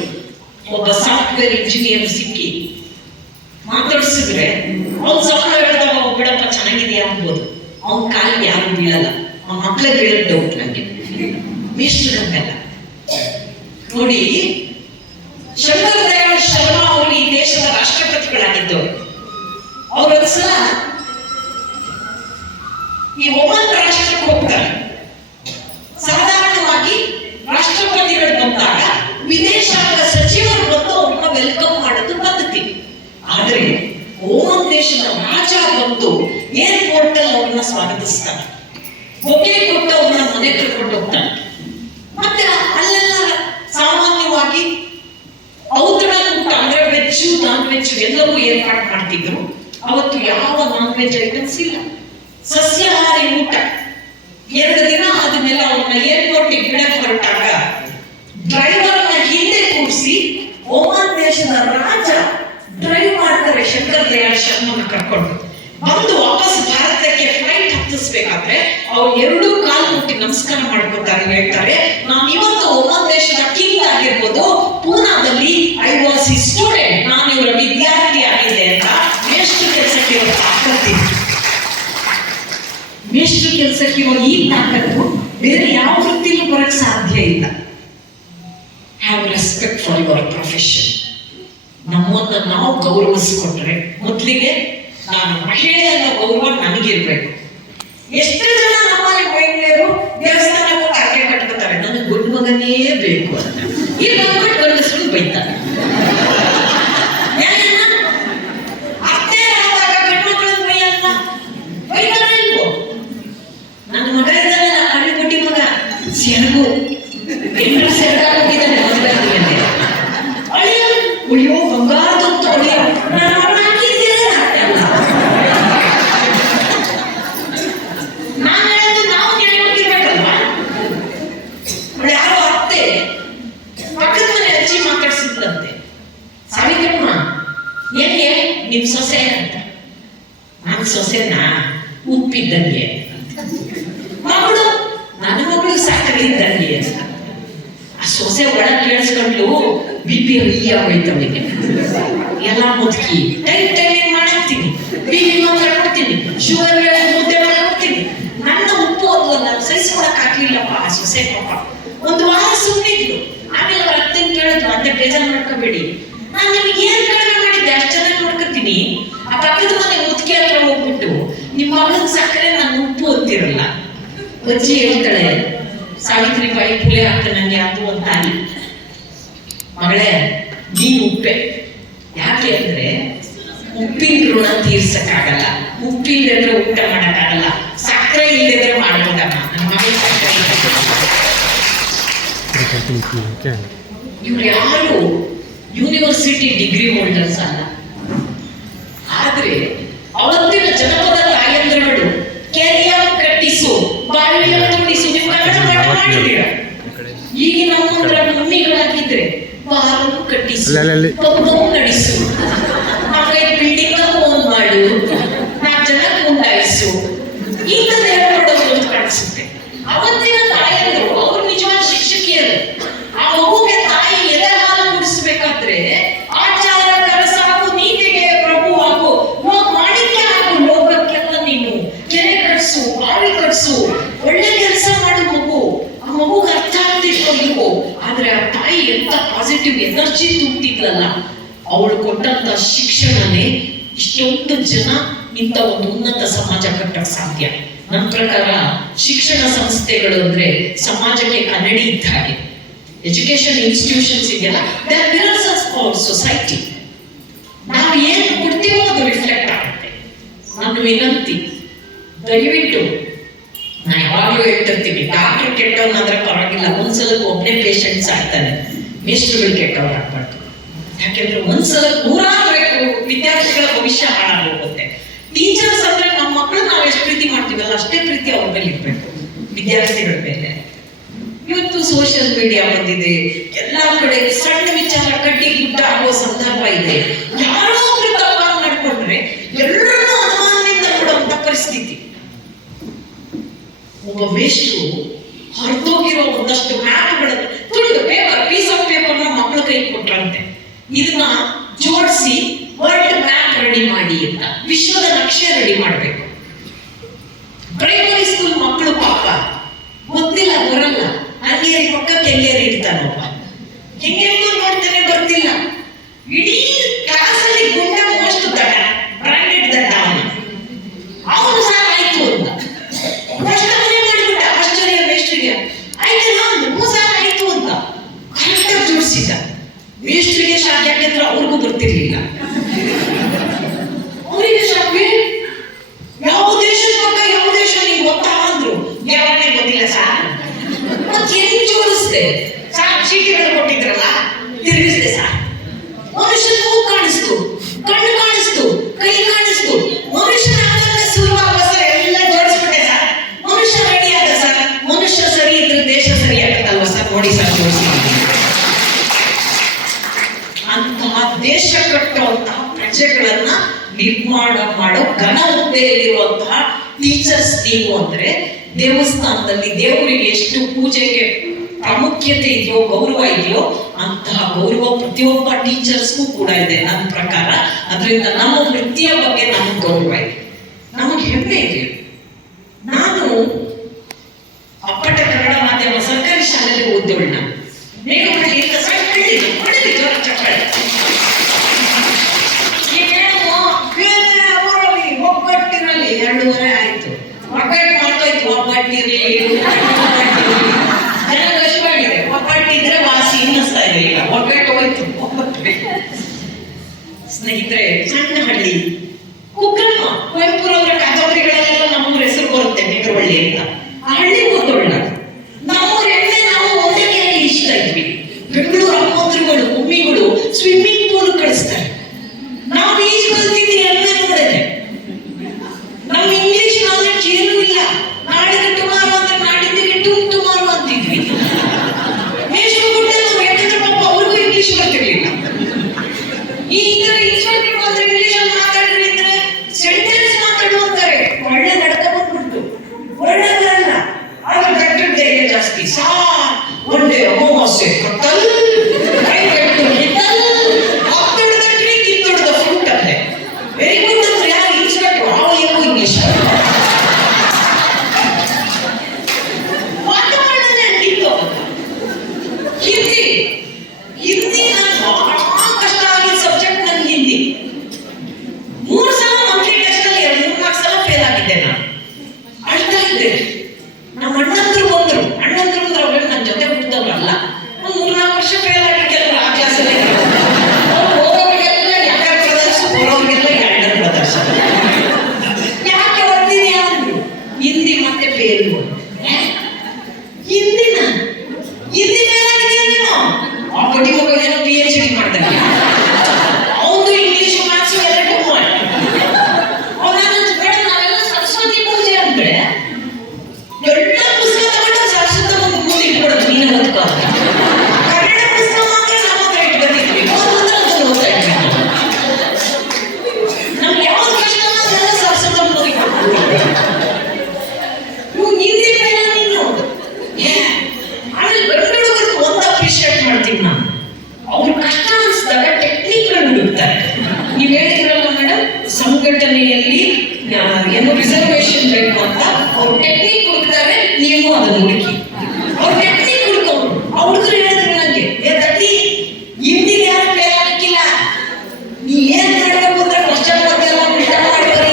ಒಬ್ಬ ಸಾಫ್ಟ್ವೇರ್ ಇಂಜಿನಿಯರ್ ಸಿಕ್ಕಿ ಮಾತಾಡ್ಸಿದ್ರೆ ಅವ್ನ ಸಂಬಳ ಹೇಳ್ದಾಗ ಬಿಡಪ್ಪ ಚೆನ್ನಾಗಿದೆಯಾ ಅನ್ಬೋದು. ಅವ್ನ ಕಾಲಿಗೆ ಯಾರು ಬೀಳಲ್ಲ, ಅವ್ನ ಮಕ್ಕಳೇ ಬೀಳೋದು ಡೌಟ್ ನನಗೆ. ಮೇಷ್ಟ್ರಂತೆಲ್ಲ ನೋಡಿ, ಶಂಕರ ದಯಾಳ್ ಶರ್ಮಾ ಅವರು ಈ ದೇಶದ ರಾಷ್ಟ್ರಪತಿಗಳಾಗಿದ್ದವರು. ಅವ್ರೊಂದ್ಸಲ ಈ ಒಮನ್ ರಾಷ್ಟ್ರಕ್ಕೆ ಹೋಗ್ತಾರೆ. ಸಾಧಾರಣವಾಗಿ ರಾಷ್ಟ್ರಪತಿಗಳು ಬಂದಾಗ ವಿದೇಶಾಂಗ ಸಚಿವರು ಬಂದು ಅವ್ರನ್ನ ವೆಲ್ಕಮ್ ಮಾಡೋದು ಪದ್ಧತಿ. ಆದ್ರೆ ಓಮನ್ ದೇಶದ ರಾಜ ಬಂದು ಏರ್ಪೋರ್ಟ್ ಅಲ್ಲಿ ಅವ್ರನ್ನ ಸ್ವಾಗತಿಸ್ತಾನೆ, ಬೊಕ್ಕೆ ಕೊಟ್ಟು ಅವ್ರನ್ನ ಮನೆ ಕರ್ಕೊಂಡು ಹೋಗ್ತಾನೆ. ಮತ್ತೆ ಅಲ್ಲೆಲ್ಲ ಸಾಮಾನ್ಯವಾಗಿ ಔತಣ ಊಟ ಅಂದ್ರೆ ವೆಜ್ ನಾನ್ ವೆಜ್ ಎಲ್ಲವೂ ಏರ್ಪಾಡು ಮಾಡ್ತಿದ್ರು. ಅವತ್ತು ಯಾವ ನಾನ್ ವೆಜ್ ಐಟಮ್ಸ್ ಇಲ್ಲ, ಸಸ್ಯಾಹಾರಿ ಊಟ. 2 ದಿನ ಆದ್ಮೇಲೆ ಅವ್ರನ್ನ ಏರ್ಪೋರ್ಟ್ ಬಿಡಕ್ ಹೊರಟಾಗ ಡ್ರೈವರ್ನ ಹಿಂದೆ ಕೂರಿಸಿ ಒಮನ್ ದೇಶದ ರಾಜ ಡ್ರೈವ್ ಮಾಡ್ತಾರೆ ಶಂಕರ್ ದಯಾಳ್ ಶರ್ಮನ ಕರ್ಕೊಂಡು ಬಂದು ವಾಪಸ್ ಭಾರತಕ್ಕೆ ಫ್ಲೈಟ್ ಹತ್ತಿಸ್ಬೇಕಾದ್ರೆ ಅವ್ರು 2 ಕಾಲು ಮುಟ್ಟಿ ನಮಸ್ಕಾರ ಮಾಡ್ಕೊತಾರೆ. ಹೇಳ್ತಾರೆ, ನಾನು ಇವತ್ತು ಒಮನ್ ದೇಶದ ಕಿಂಗ್ ಆಗಿರ್ಬೋದು, ಪೂನಾದಲ್ಲಿ ಐ ವಾಸ್ ಹಿ ಸ್ಟೂಡೆಂಟ್, ನಾನು ಇವರ ವಿದ್ಯಾರ್ಥಿ ಆಗಿದೆ ಅಂತ. ಮೇಷ್ಟ್ರು ಕೆಲಸಕ್ಕೆ ಇರೋ ತಾಕತ್ತು, ಮೇಷ್ಟ್ರು ಕೆಲಸಕ್ಕೆ ಇರೋ ಈ ತಾಕತ್ತು ಬೇರೆ ಯಾವ ವೃತ್ತಿಲೂ ಬರಕ್ ಸಾಧ್ಯ ಇಲ್ಲ. Have respect for your profession. ನಮ್ಮನ್ನ ನಾವು ಗೌರವಿಸಿಕೊಂಡ್ರೆ, ಮೊದಲಿಗೆ ನಾನು ಮಹಿಳೆ ಅನ್ನೋ ಗೌರವ ನನಗಿರ್ಬೇಕು. ಎಷ್ಟು ಜನ ನಮ್ಮಲ್ಲಿ ಮಹಿಳೆಯರು ದೇವಸ್ಥಾನಕ್ಕೆ ಅರ್ಕೆ ಕಟ್ಕೋತಾರೆ, ನನಗೆ ಗಂಡು ಮಗನೇ ಬೇಕು ಅಂತ. ಈ ಗಂಡು ಗಂಡಸರು ಬೈತಾರೆ. ಅತ್ತೆ ಆದಾಗ ಗಂಡು ಮಕ್ಕಳನ್ನ ಬೈಯಲ್ಲ, ಬೈತಾರ ಇಲ್ವೋ? ನನ್ನ ಮಗ ಇದ್ದಾನೆ, ಅಳಿಪಟ್ಟಿ ಮಗ ಸೆರಗು ಎಂಟು ಸೆರಗಾಗ ಹೋಗಿದ್ದಾನೆ ಮದುವೆ ಆದ್ಮೇಲೆ. ಅಯ್ಯೋ ಬಂಗಾರದಂತ ಅಳಿಯ ನಾನು ಹಾಕಿದ್ದೇನೆ ಅಲ್ಲ. ನಾನು ಹೇಳೋದು ನಾವು ಕೇಳ್ಬೇಕಲ್ವಾ? ಯಾರೋ ಅತ್ತೆ ಪಕ್ಕದ ಮನೆ ಅಜ್ಜಿ ಮಾತಾಡ್ಸಿದ್ದಂತೆ, ಸಾವಿತ್ರಮ್ಮ ಹೆಂಗೆ ನಿಮ್ ಸೊಸೆ ಅಂತ. ನನ್ನ ಸೊಸೆನ ಉಪ್ಪಿದ್ದಂಗೆ ಮಗಳು ಸಕ್ಕರೆ ಇದ್ದಂಗೆ ಅಂತ. ಆ ಸೊಸೆ ಒಳಗೆ ಕೇಳಿಸ್ಕೊಂಡ್ಲು BP ಹೈ ಆಗೋಯ್ತು ಅವಳಿಗೆ. ಎಲ್ಲ ಮುದುಕಿ ಟೈಮ್ ಮಾಡ್ತೀನಿ, BP ಮಾತ್ರ ಕೊಡ್ತೀನಿ, ಶುಗರ್ ಮುದ್ದೆ ಮಾಡ್ಕೊಡ್ತೀನಿ. ನನ್ನ ಉಪ್ಪು ಅದ್ವಲ್ಲ ಸಹಿಸ್ಕೊಳಕ್ ಆಗ್ಲಿಲ್ಲಪ್ಪ ಆ ಸೊಸೆ ಪಾಪ. ಒಂದು ವಾರ ಸುಮ್ಮನಿದ್ಲು. ಆಮೇಲೆ ಅವ್ರ ಅತ್ತನ್ ಕೇಳಿದ್ಲು, ಅತ್ತೆ ಬೇಜಾರ್ ಮಾಡ್ಕೋಬೇಡಿ, ನಾನು ನಿಮ್ಗೆ ಏನ್ ಕಡಿಮೆ ಮಾಡಿದ್ದೆ ಅಷ್ಟು ಚೆನ್ನಾಗಿ ನೋಡ್ಕೊತೀನಿ. ಆ ಪಕ್ಕದ ಮನೆ ಮುದುಕಿ ಹತ್ರ ಹೋಗ್ಬಿಟ್ಟು ನಿಮ್ಮ ಮಗನ ಸಕ್ಕರೆ ನಾನು ಉಪ್ಪು ಅಂತಿರಲ್ಲ. ಅಜ್ಜಿ ಹೇಳ್ತಾಳೆ, ಸಾವಿತ್ರಿಬಾಯಿ ಪುಲೆ ಆಗ್ತ ನಂಗೆ ಅದು ಅಂತ. ಮಗಳೇ ನೀನು ಉಪ್ಪೆ. ಯಾಕೆ ಅಂದ್ರೆ ಉಪ್ಪಿನ ಋಣ ತೀರ್ಸಕ್ಕಾಗಲ್ಲ, ಉಪ್ಪಿಲ್ಲದ್ರೆ ಊಟ ಮಾಡಕ್ಕಾಗಲ್ಲ, ಸಕ್ಕರೆ ಇಲ್ಲದ್ರೆ ಮಾಡ್ಬೋದಮ್ಮ. ನಮ್ಮ ಮಗಳು ಸಕ್ಕರೆ ಇವ್ರು ಯಾರು ಯೂನಿವರ್ಸಿಟಿ ಡಿಗ್ರಿ ಹೋಲ್ಡರ್ಸ್ ಅಲ್ಲ. ಆದ್ರೆ ಅವತ್ತಿನ ಜನಪದ ತಾಯಂದ್ರಗಳು ಕೆರೆಯ ಕಟ್ಟಿಸು, ಬಾವಿಯ ತುಂಬಿಸು, ನೀವು ಕನ್ನಡ ಪಾಠ ಮಾಡಿದ್ದೀರ. ಈಗ ನಮ್ಮಂದ್ರ ಮಮ್ಮಿಗಳಾಗಿದ್ರೆ ಬಾರನ್ನು ಕಟ್ಟಿಸು, ಪಬ್ಬವು ನಡೆಸು, 4-5 ಬಿಲ್ಡಿಂಗ್ ಫೋನ್ ಮಾಡು, 4 ಜನ ಕುಂಡಾಯಿಸು, ಇಂಥದ್ದು ಹೇಳ್ಕೊಡೋದು ಕಾಣಿಸುತ್ತೆ. ಅವತ್ತಿನ ತಾಯಂದ್ರು ಅವರು ನಿಜವಾದ ಶಿಕ್ಷಕಿಯರು. ಆ ಮಗುಗೆ ತಾಯಿ ಎದೆ ಹಾಲು ಕುಡಿಸ್ಬೇಕಾದ್ರೆ ಆಚಾರ ಕರಸಾಗು, ನೀತಿಗೆ ಪ್ರಭು ಆಗು, ಮಾಣಿಕ್ಯ ಆಗು, ಲೋಕಕ್ಕೆಲ್ಲ ನೀನು ಕೆರೆ ಕಟ್ಸು, ಬಾವಿ ಕಟ್ಸು, ಒಳ್ಳೆ ಕೆಲಸ ಮಾಡು ಮಗು. ಆ ಮಗುಗೆ ಅರ್ಥ ಆಗ್ತಿತ್ತು. ಆದ್ರೆ ಆ ತಾಯಿ ಎಂತ ಪಾಸಿಟಿವ್ ಎನರ್ಜಿ ತುಂಬ್ತಿದ್ಲಲ್ಲ, ಅವಳು ಕೊಟ್ಟಂತ ಶಿಕ್ಷಣನೇ ಇಷ್ಟೊಂದು ಜನ ಇಂಥ ಒಂದು ಉನ್ನತ ಸಮಾಜ ಕಟ್ಟಕ್ ಸಾಧ್ಯ. ನನ್ನ ಪ್ರಕಾರ ಶಿಕ್ಷಣ ಸಂಸ್ಥೆಗಳು ಅಂದ್ರೆ ಸಮಾಜಕ್ಕೆ ಕನ್ನಡಿ ಇದ್ದ ಹಾಗೆ. ಎಜುಕೇಶನ್ ಇನ್ಸ್ಟಿಟ್ಯೂಷನ್ಸ್ ಇದೆಯಲ್ಲ, they are mirrors of our society. ನಾವು ಏನು ಕೊಡ್ತೀವೋ ಅದು ರಿಫ್ಲೆಕ್ಟ್ ಆಗುತ್ತೆ. ನನ್ನ ವಿನಂತಿ, ದಯವಿಟ್ಟು ನಾನು ಯಾವಾಗಲೂ ಹೇಳ್ತಿರ್ತೀನಿ, ಡಾಕ್ಟರ್ ಕೆಟ್ಟವನಾದ್ರೆ ಪರವಾಗಿಲ್ಲ, ಒಂದ್ಸಲ ಒಬ್ಬನೇ ಪೇಷಂಟ್ಸ್ ಆಗ್ತಾನೆ, ಮೇಸ್ಟ್ರುಗಳು ಕೆಟ್ಟವ್ರು ಆಗ್ಬಾರ್ದು. ಯಾಕೆಂದ್ರೆ ಒಂದ್ಸಲ 100 ವಿದ್ಯಾರ್ಥಿಗಳ ಭವಿಷ್ಯ ಹಾಳಾಗೋಗುತ್ತೆ. ಟೀಚರ್ಸ್ ಅಂದ್ರೆ ನಮ್ಮ ಮಕ್ಕಳು ನಾವು ಎಷ್ಟು ಪ್ರೀತಿ ಮಾಡ್ತೀವಲ್ಲ ಅಷ್ಟೇ ಪ್ರೀತಿ ಅವ್ರ ಮೇಲೆ ಇರ್ಬೇಕು, ವಿದ್ಯಾರ್ಥಿಗಳ ಮೇಲೆ. ಇವತ್ತು ಸೋಷಿಯಲ್ ಮೀಡಿಯಾ ಬಂದಿದೆ, ಎಲ್ಲಾ ಕಡೆ ಸಣ್ಣ ವಿಚಾರ ಕಡ್ಡಿ ಗುಡ್ಡ ಆಗೋ ಸಂದರ್ಭ ಇದೆ. ಯಾರೋ ಒಬ್ರು ತಪ್ಪಾಗಿ ನಡ್ಕೊಂಡ್ರೆ ಎಲ್ಲರನ್ನೂ ಅನುಮಾನದಿಂದ ನೋಡುವಂತ ಪರಿಸ್ಥಿತಿ. ಒಬ್ಬ ಮೇಷ್ಟ್ರು ಹೊರತೋಗಿರೋ ಒಂದಷ್ಟು ಮ್ಯಾಪ್ಗಳನ್ನು ತುಂಡು ಪೇಪರ್, ಪೀಸ್ ಆಫ್ ಪೇಪರ್ನ ಮಕ್ಕಳ ಕೈ ಕೊಟ್ರಂತೆ. ಇದನ್ನ ಜೋಡಿಸಿ ವರ್ಲ್ಡ್ ಮ್ಯಾಪ್ ರೆಡಿ ಮಾಡಿ ಅಂತ, ವಿಶ್ವದ ನಕ್ಷೆ ರೆಡಿ ಮಾಡಬೇಕು. ಪ್ರೈಮರಿ ಸ್ಕೂಲ್ ಮಕ್ಕಳು ಪಾಪ ಗೊತ್ತಿಲ್ಲ, ಬರಲ್ಲ. ಹಂಗೇರಿ ಪಕ್ಕಕ್ಕೆ ಎಲ್ಲೇರಿ ಇರ್ತಾನೊಬ್ಬ, ಹೆಂಗೆಂಗೂ ನೋಡ್ತಾನೆ, ಬರ್ತಿಲ್ಲ. ಇಡೀ ಕ್ಲಾಸಲ್ಲಿ ಗುಂಡ ಮೋಸ್ಟ್ ದಡ, ಬ್ರಾಂಡೆಡ್ ದಡ ಅವನು ಸಹ ಆಯ್ತು ಅಂತ ಪ್ರಶ್ನೆ ಮಾಡಿಬಿಟ್ಟ. ಆಶ್ಚರ್ಯ ಮೇಷ್ಟ್ರಿಗೆ, ಆಯ್ತಲ್ಲ ನೀವು ಸಹ ಆಯ್ತು ಅಂತ ಕರೆಕ್ಟಾಗಿ ಜೋಡಿಸಿದ್ದ. ಮೇಷ್ಟ್ರಿಗೆ ಶಾಕ್, ಯಾಕೆಂದ್ರೆ ಅವ್ರಿಗೂ ಬರ್ತಿರ್ಲಿಲ್ಲ. ಅವರಿಗೆ ಶಾಕ್, ಯಾವ ದೇಶದ ಪಕ್ಕ ಯಾವ ದೇಶ ನೀವು ಗೊತ್ತಾ ಅಂದ್ರು. ಯಾವನೇ ಗೊತ್ತಿಲ್ಲ ಸಾರ್. ಮತ್ತೆ ಹೆಂಗ್ ಜೋಡಿಸ್ದೆ ಸಾರ್? ಚೀಟಿಗಳು ಕೊಟ್ಟಿದ್ರಲ್ಲ, ತಿರುಗಿಸ್ದೆ ಸಾರ್. ಮನುಷ್ಯನ ಮೂಗು ಕಾಣಿಸ್ತು, ಕಣ್ಣು ಕಾಣಿಸ್ತು, ಕೈ ಕಾಣಿಸ್ತು, ಮನುಷ್ಯನ ಸುಲಭ ಸರ್, ಎಲ್ಲ ಜೋಡಿಸ್ಬಿಟ್ಟೆ ಸರ್. ಮನುಷ್ಯ ರೆಡಿ ಆದ ಸರ್. ಮನುಷ್ಯ ಸರಿ ಇದ್ರೆ ದೇಶ ಸರಿ ಆಗತ್ತಲ್ವ ಸರ್? ನೋಡಿ ಸರ್, ಜೋಡಿಸಿ. ಅಂತಹ ದೇಶ ಕಟ್ಟುವಂತಹ ಪ್ರಜೆಗಳನ್ನ ನಿರ್ಮಾಣ ಮಾಡೋ ಘನ ಹುದ್ದೆಯಲ್ಲಿರುವಂತಹ ಟೀಚರ್ಸ್ ನೀವು ಅಂದ್ರೆ, ದೇವಸ್ಥಾನದಲ್ಲಿ ದೇವರಿಗೆ ಎಷ್ಟು ಪೂಜೆಗೆ ಪ್ರಾಮುಖ್ಯತೆ ಇದೆಯೋ, ಗೌರವ ಇದೆಯೋ, ಅಂತಹ ಗೌರವ ಪ್ರತಿಯೊಬ್ಬ ಟೀಚರ್ಸ್ಗೂ ಕೂಡ ಇದೆ ನನ್ನ ಪ್ರಕಾರ. ಅದರಿಂದ ನಮ್ಮ ವೃತ್ತಿಯ ಬಗ್ಗೆ ನಮಗೆ ಗೌರವ ಇದೆ, ನಮಗೆ ಹೆಮ್ಮೆ ಇದೆ. ನಾನು ಅಪ್ಪಟ ಕನ್ನಡ ಮಾಧ್ಯಮ ಸರ್ಕಾರಿ ಶಾಲೆಯಲ್ಲಿ ಓದ್ದವಳು. ನಾನು ನೇರವಾಗಿ ಒಬ್ಬಟ್ಟಿನಲ್ಲಿ 2.5 ಆಯ್ತು. ಒಬ್ಬಟ್ಟು ಮಾಡ್ತೋಯ್ತು, ಒಬ್ಬಟ್ಟಿರ್ಲಿ ಕಷ್ಟಪಟ್ಟಿದೆ. ಒಬ್ಬಟ್ಟಿದ್ರೆ ವಾಸಿ ಅನ್ನಿಸ್ತಾ ಇದೆ. ಈಗ ಒಬ್ಬಟ್ಟು ಹೋಯ್ತು. ಸ್ನೇಹಿತರೆ, ಸಣ್ಣ ಹಳ್ಳಿ ಕುಗ್ರಮ್ಮ, ಕುವೆಂಪುರವರ ಕಾದಂಬರಿಗಳಲ್ಲೆಲ್ಲ ನಮ್ಮೂರ ಹೆಸರು ಬರುತ್ತೆ, ಮೇಘರವಳ್ಳಿ ಅಂತ. ಆ ಹಳ್ಳಿ ಓದೋಳ ನಮ್ಮೂರ ಎಣ್ಣೆ ನಾವು ಒಂದೇ ಕೆರೆ ಇಷ್ಟ ಇದ್ವಿ. ಬೆಂಗಳೂರು ಅಮ್ಮಂದ್ರುಗಳು, ಮಮ್ಮಿಗಳು ಸ್ವಿಮ್ಮಿಂಗ್ ಪೂಲ್ ಕಳಿಸ್ತಾರೆ. ನಾವು ಈಜು ಕಲ್ತಿದ್ವಿ ಎಮ್ಮೆ ನೋಡಿದೆ. ನಮ್ಮ ಇಂಗ್ಲಿಷ್ ನಾಲೆಡ್ಜ್ ಏನೂ ಇಲ್ಲ. ನಾಡಿಗೆ ಟುಮಾರೋ ಅಂದ್ರೆ ನಾಡಿದ್ದಿಗೆ ಟುಮಾರೋ ಅಂತಿದ್ವಿ. ಮೇಷ್ಟ್ರು ಗುಡ್ಡೆ ನಾವು, ಯಾಕಂದ್ರೆ ಪಾಪ ಅವ್ರಿಗೂ ಇಂಗ್ಲಿಷ್ ಗೊತ್ತಿರ್ಲಿಲ್ಲ. ಈ ತರ ಇನ್ಸ್ಪೆಕ್ಟರ್ ಬಂದ್ರೆ ಇಂಗ್ಲಿಷ್ ಅಲ್ಲಿ ಮಾತಾಡ್ರಿ ಅಂದ್ರೆ ಸೆಂಟೆನ್ಸ್ ಮಾತಾಡು ಅಂತಾರೆ. ಒಳ್ಳೆ ನಡ್ಕ ಬಂದ್ಬಿಟ್ಟು ಒಳ್ಳೆ ಬರಲ್ಲ. ಆಗ ಡಾಕ್ಟರ್ ಧೈರ್ಯ ಜಾಸ್ತಿ. ದೋಸೆ ಕತ್ತಲ್ ಫ್ರೂಟ್ ಅಲ್ಲೇ ವೆರಿ ಗುಡ್ ಅಂದ್ರೆ ಯಾರು ಇನ್ಸ್ಪೆಕ್ಟರ್ ಯಾವ ಇಂಗ್ಲಿಷ್ ವಾತಾವರಣನೇ ಹಂಗಿತ್ತು. ಹಿಂದಿ ಹಿಂದಿ ನಾನು ಬಹಳ ಕಷ್ಟ ಆಗಿದ್ದ ಸಬ್ಜೆಕ್ಟ್ ನನ್ಗೆ ಹಿಂದಿ. 3 ಸಲ ಮಂತ್ಲಿ ಟೆಸ್ಟ್ ಅಲ್ಲಿ 2-3 ಸಲ ಫೇಲ್ ಆಗಿದ್ದೆ ನಾನು. ಅಳ್ತಾ ಇದ್ದೆ. ನಮ್ಮ ಅಣ್ಣಂದ್ರು ಬಂದ್ರು ಅವ್ರಿಗೆ ನನ್ನ ಜೊತೆ ಬಿಡ್ತವ್ರಲ್ಲ ಒಂದು 3-4 ವರ್ಷ ಫೇಲ್ ಆಗಿ ಕೆಲವರು ಆ ಕ್ಲಾಸಲ್ಲಿ ಹೋಗೋರಿಗೆಲ್ಲ ಯಾಕೆ ಪ್ರದರ್ಶನ ಬರೋರಿಗೆಲ್ಲ ಎರಡರ ಪ್ರದರ್ಶನ ಯಾಕೆ ಬರ್ತೀನಿ ಅಂದ್ರು ಹಿಂದಿ ಮತ್ತೆ ಫೇಲ್ ಹಿಂದಿನ ಹಿಂದಿ ಫೇಲ್ ಆಗಿದೆಯಾ ನೀನು ಆ ಬಡ್ಡಿ ಮಗ ಏನೋ PhD ಮಾಡ್ತಾನೆ ಅವನು ಇಂಗ್ಲಿಷ್ ಮ್ಯಾಥ್ಸ್ ಎರಡು ಮಾಡಿ ಮೇಡಮ್ ನಾವೆಲ್ಲ ಸರಸ್ವತಿ ಪೂಜೆ ಅಂದ್ರೆ ಎಲ್ಲ ಪುಸ್ತಕ ತಗೊಂಡು ಸರಸ್ವತಿ ಮುಂದೆ ಇಟ್ಬಿಡೋದು ನೀನು ಓದ್ಕೋ ಕನ್ನಡ ಪುಸ್ತಕ ಮಾತ್ರ ನಮ್ಮ ಹತ್ರ ಇಟ್ಕೊಂಡಿದ್ವಿ ಓದ್ತಾ ಇದ್ವಿ ನಮ್ಗೆ ಯಾವ್ದು ಕಷ್ಟ ಅದೆಲ್ಲ ಸರಸ್ವತಿ ಮುಂದೆ ಇವು ಹಿಂದಿ ಬೇಡ ನೀನು ಆಮೇಲೆ ಗಂಡುಗಳು ಒಂದು ಅಪ್ರಿಷಿಯೇಟ್ ಮಾಡ್ತೀವಿ ನಾನು ಅವ್ರ ಕಷ್ಟ ಅನಿಸಿದಾಗ ಟೆಕ್ನಿಕ್ಗಳು ಹುಡುಕ್ತಾರೆ. ನೀವು ಹೇಳಿದ್ರಲ್ಲ ಮೇಡಮ್ ಸಂಘಟನೆಯಲ್ಲಿ ಏನು ರಿಸರ್ವೇಶನ್ ಬೇಕು ಅಂತ ಅವ್ರು ಟೆಕ್ನಿಕ್ ಹುಡುಕ್ತಾರೆ, ನೀವು ಅದನ್ನು ಹುಡುಕಿ. ಅವ್ರು ಟೆಕ್ನಿಕ್ ಹುಡುಕೋರು ಆ ಹುಡುಗರು ಹೇಳಿದ್ರು ನನಗೆ ತಟ್ಟಿ ಹಿಂದಿಗೆ ಯಾರು ಫೇಲ್ ಹಾಕಿಲ್ಲ ನೀ ಏನ್ ಮಾಡಬೇಕು ಅಂದ್ರೆ ಕ್ವಶನ್ ಬರ್ತಿಲ್ಲ ಉಲ್ಟಾ ಮಾಡಿ ಬರೀ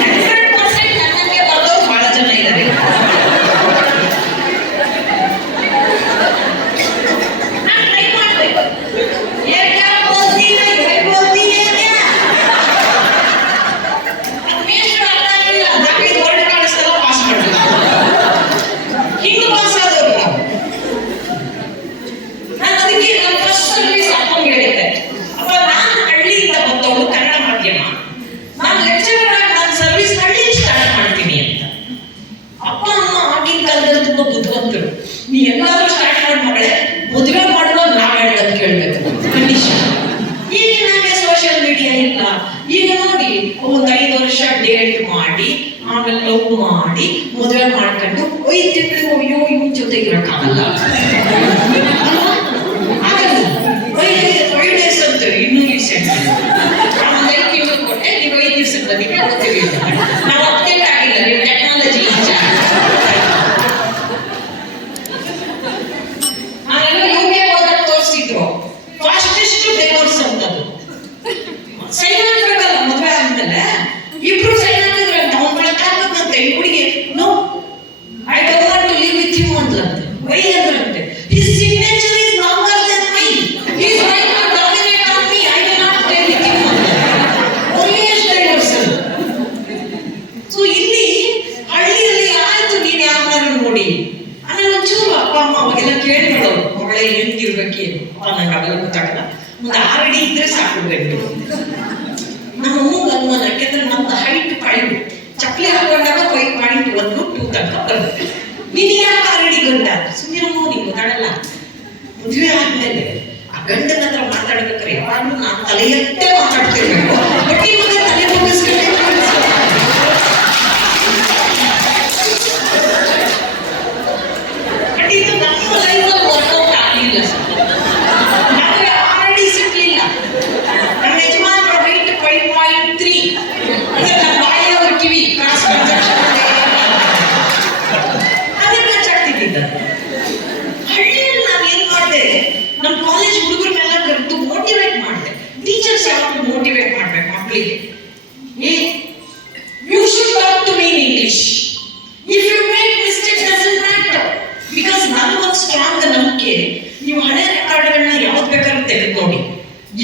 100% ನನ್ನಂಗೆ ಬರ್ದವ್ರು ಬಹಳ ಜನ ಇದ್ದಾರೆ. ನಾನು ಟ್ರೈ ಮಾಡ್ಬೇಕು ನೀ ಎಲ್ಲಾದ್ರೂ ಸ್ಟಾರ್ಟ್ ಮಾಡಿ ಮಗಳೇ ಮದುವೆ ಮಾಡುವ ನಾವ್ ಹೇಳೋದು ಕೇಳ್ಬೇಕು ಕಂಡೀಷನ್. ಈಗ ನನಗೆ ಸೋಷಿಯಲ್ ಮೀಡಿಯಾ ಇಲ್ಲ. ಈಗ ನೋಡಿ ಒಂದು 5 ವರ್ಷ ಡೇಟ್ ಮಾಡಿ ಆಮೇಲೆ ಲವ್ ಮಾಡಿ ಮದುವೆ ಮಾಡ್ಕೊಂಡು 5 ತಿಂಗಳು ಅಯ್ಯೋ ಇವನ್ ಜೊತೆ ಇರೋಕ್ಕಾಗಲ್ಲ ಆಗಲ್ಲ. 5 ಡೇಸ್ ಅಂತಾರೆ ಇನ್ನೂ ರೀಸೆಂಟ್ ಒಂದು 5 ತಿಂಗಳು ಕೊಟ್ಟೆ ನೀವು 5 ದಿವಸಕ್ಕೆ ಬಂದಿಗೆ ಹೋಗ್ತೀವಿ. ನಾವು ಅಪ್ಡೇಟ್ ಆಗಿಲ್ಲ, ನೀವು ಟೆಕ್ನಾಲಜಿ ಫಾಸ್ಟೆಸ್ಟ್ ಡೈವರ್ಸ್ ಅಂತದ್ದು ಸೈನ್ ಹಾಕ್ಬೇಕಲ್ಲ ಮದುವೆ ಆದ್ಮೇಲೆ ಇಬ್ರು ಸೈನ್ ಹಾಕಿದ್ರೆ ಅಂತ ಅವ್ನ ಬೆಳಕಾಗ್ಬೇಕಂತೆ ಈ ಹುಡುಗಿ no I don't want to live with you ಅಂತಂತೆ. ವೈ ಅಂದ್ರಂತೆ his signature is longer than my he is trying to dominate on me I can not stay with you ಅಂತ ಒಳ್ಳೆಯಷ್ಟು ಡೈವರ್ಸ್. ಸೊ ಇಲ್ಲಿ ಹಳ್ಳಿಯಲ್ಲಿ ಆಯ್ತು ನೀವು ಯಾರನ್ನಾರು ನೋಡಿ ಆಮೇಲೆ ಒಂಚೂರು ಅಪ್ಪ ಅಮ್ಮ ಅವಾಗೆಲ್ಲ ಕೇಳ್ಬಿಡೋರು ಮಗಳೇ ಹೆಂಗಿರ್ಬೇಕೇನು ಅಪ್ಪ ನಂಗೆ ಅವೆಲ್ಲ ಗೊತ್ತಾಗಲ್ಲ ಒಂದು 6 ಅಡಿ ಇದ್ರೆ ಸಾಕು ಗಂಟು. ನಮ್ಮ ಅಮ್ಮಂಗೆ ಅನುಮಾನ ಯಾಕೆಂದ್ರೆ ನಮ್ದು ಹೈಟ್ 5 ಚಪ್ಪಲಿ ಹಾಕೊಂಡಾಗ 5.1-2 ತನಕ ಬರುತ್ತೆ. ನೀನು ಯಾಕೆ 6 ಅಡಿ ಗಂಟ ಸುಮ್ಮನೆ ನಿಂಗೆ ಗೊತ್ತಾಗಲ್ಲ. ಮದುವೆ ಆದ್ಮೇಲೆ ಆ ಗಂಡನ ಹತ್ರ ಮಾತಾಡ್ಬೇಕಾರೆ ಯಾವಾಗಲೂ ನಾನು ತಲೆಯಷ್ಟೇ ಮಾತಾಡ್ತಿರ್ಬೇಕು. ಬಟ್ ಇವಾಗ ತಲೆ ಮುಗಿಸ್ಕೊಂಡೆ ಬಟ್ ಇದು ನಮ್ಮ ಲೈಫಲ್ಲಿ ವರ್ಕೌಟ್ ಆಗಲಿಲ್ಲ ಸರ್. ನಮಗೆ ಆಲ್ರೆಡಿ ಸಿಗ್ಲಿಲ್ಲ. ನಮ್ಮ ಯಜಮಾನ್ರ ವೈಟ್ 5.3 ಅಂದ್ರೆ ನಮ್ಮ ಬಾಯಿಯವ್ರ ಕಿವಿ ಕ್ರಾಸ್ ಕನ್ಸೆಪ್ಷನ್ ಅದೇ ಕಚ್ಚಾಗ್ತಿದ್ದ. ಹಳ್ಳಿಯಲ್ಲಿ ನಾನು ಏನ್ ಮಾಡಿದೆ, ನಮ್ಮ ಕಾಲೇಜ್ ಹುಡುಗರನ್ನೆಲ್ಲ ಕರೆದು ಮೋಟಿವೇಟ್ ಮಾಡಿದೆ. ಟೀಚರ್ಸ್ ಯಾವಾಗಲೂ ಮೋಟಿವೇಟ್ ಮಾಡ್ಬೇಕು ಮಕ್ಕಳಿಗೆ. You should talk to me in English. If you make mistake doesn't matter. Because ನನಗೊಂದು ಸ್ಟ್ರಾಂಗ್ ನಂಬಿಕೆ, ನೀವು ಹಳೆ ರೆಕಾರ್ಡ್ಗಳನ್ನ ಯಾವ್ದು ಬೇಕಾದ್ರೂ ತೆಗೆದುಕೊಳ್ಳಿ.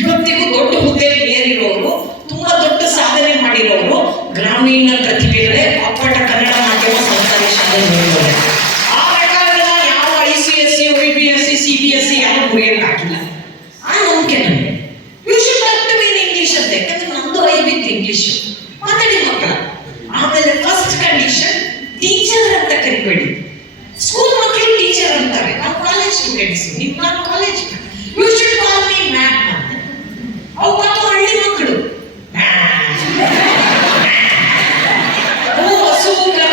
ಇವತ್ತಿಗೂ ದೊಡ್ಡ ಹುದ್ದೆಯಲ್ಲಿ ಏರಿರೋರು, ತುಂಬಾ ದೊಡ್ಡ ಸಾಧನೆ ಮಾಡಿರೋರು ಗ್ರಾಮೀಣ ಪ್ರತಿಭೆಗಳೇ, ಅಪ್ಪಟ ಕನ್ನಡ ಮಾಧ್ಯಮ ಸರ್ಕಾರಿ ಶಾಲೆಗಳಿರೋರು. ಆ ರೆಕಾರ್ಡ್ಗಳನ್ನ ಯಾವ ICSE, IBSE, CBSE ಯಾವ ಮುರಿಯಕ್ಕಾಗಿಲ್ಲ. ಆ ನಂಬಿಕೆ ನನಗೆ. You should talk to me in English ಅಂತ. ಯಾಕಂದ್ರೆ ನಮ್ದು ಐಬಿತ್ತು ಇಂಗ್ಲಿಷ್ ಮಾತಾಡಿ ಮಕ್ಕಳ. ಆಮೇಲೆ ಫಸ್ಟ್ ಕಂಡೀಷನ್, ಟೀಚರ್ ಅಂತ ಕರಿಬೇಡಿ. ಸ್ಕೂಲ್ ಮಕ್ಕಳು ಟೀಚರ್ ಅಂತಾರೆ, ನಾವು ಕಾಲೇಜ್ ಸ್ಟೂಡೆಂಟ್ಸ್. ನಾನು college you should call me ma'am ಅಂತ. ಅವು ಪಾಪ ಹಳ್ಳಿ ಮಕ್ಕಳು ಹಸು ಕರ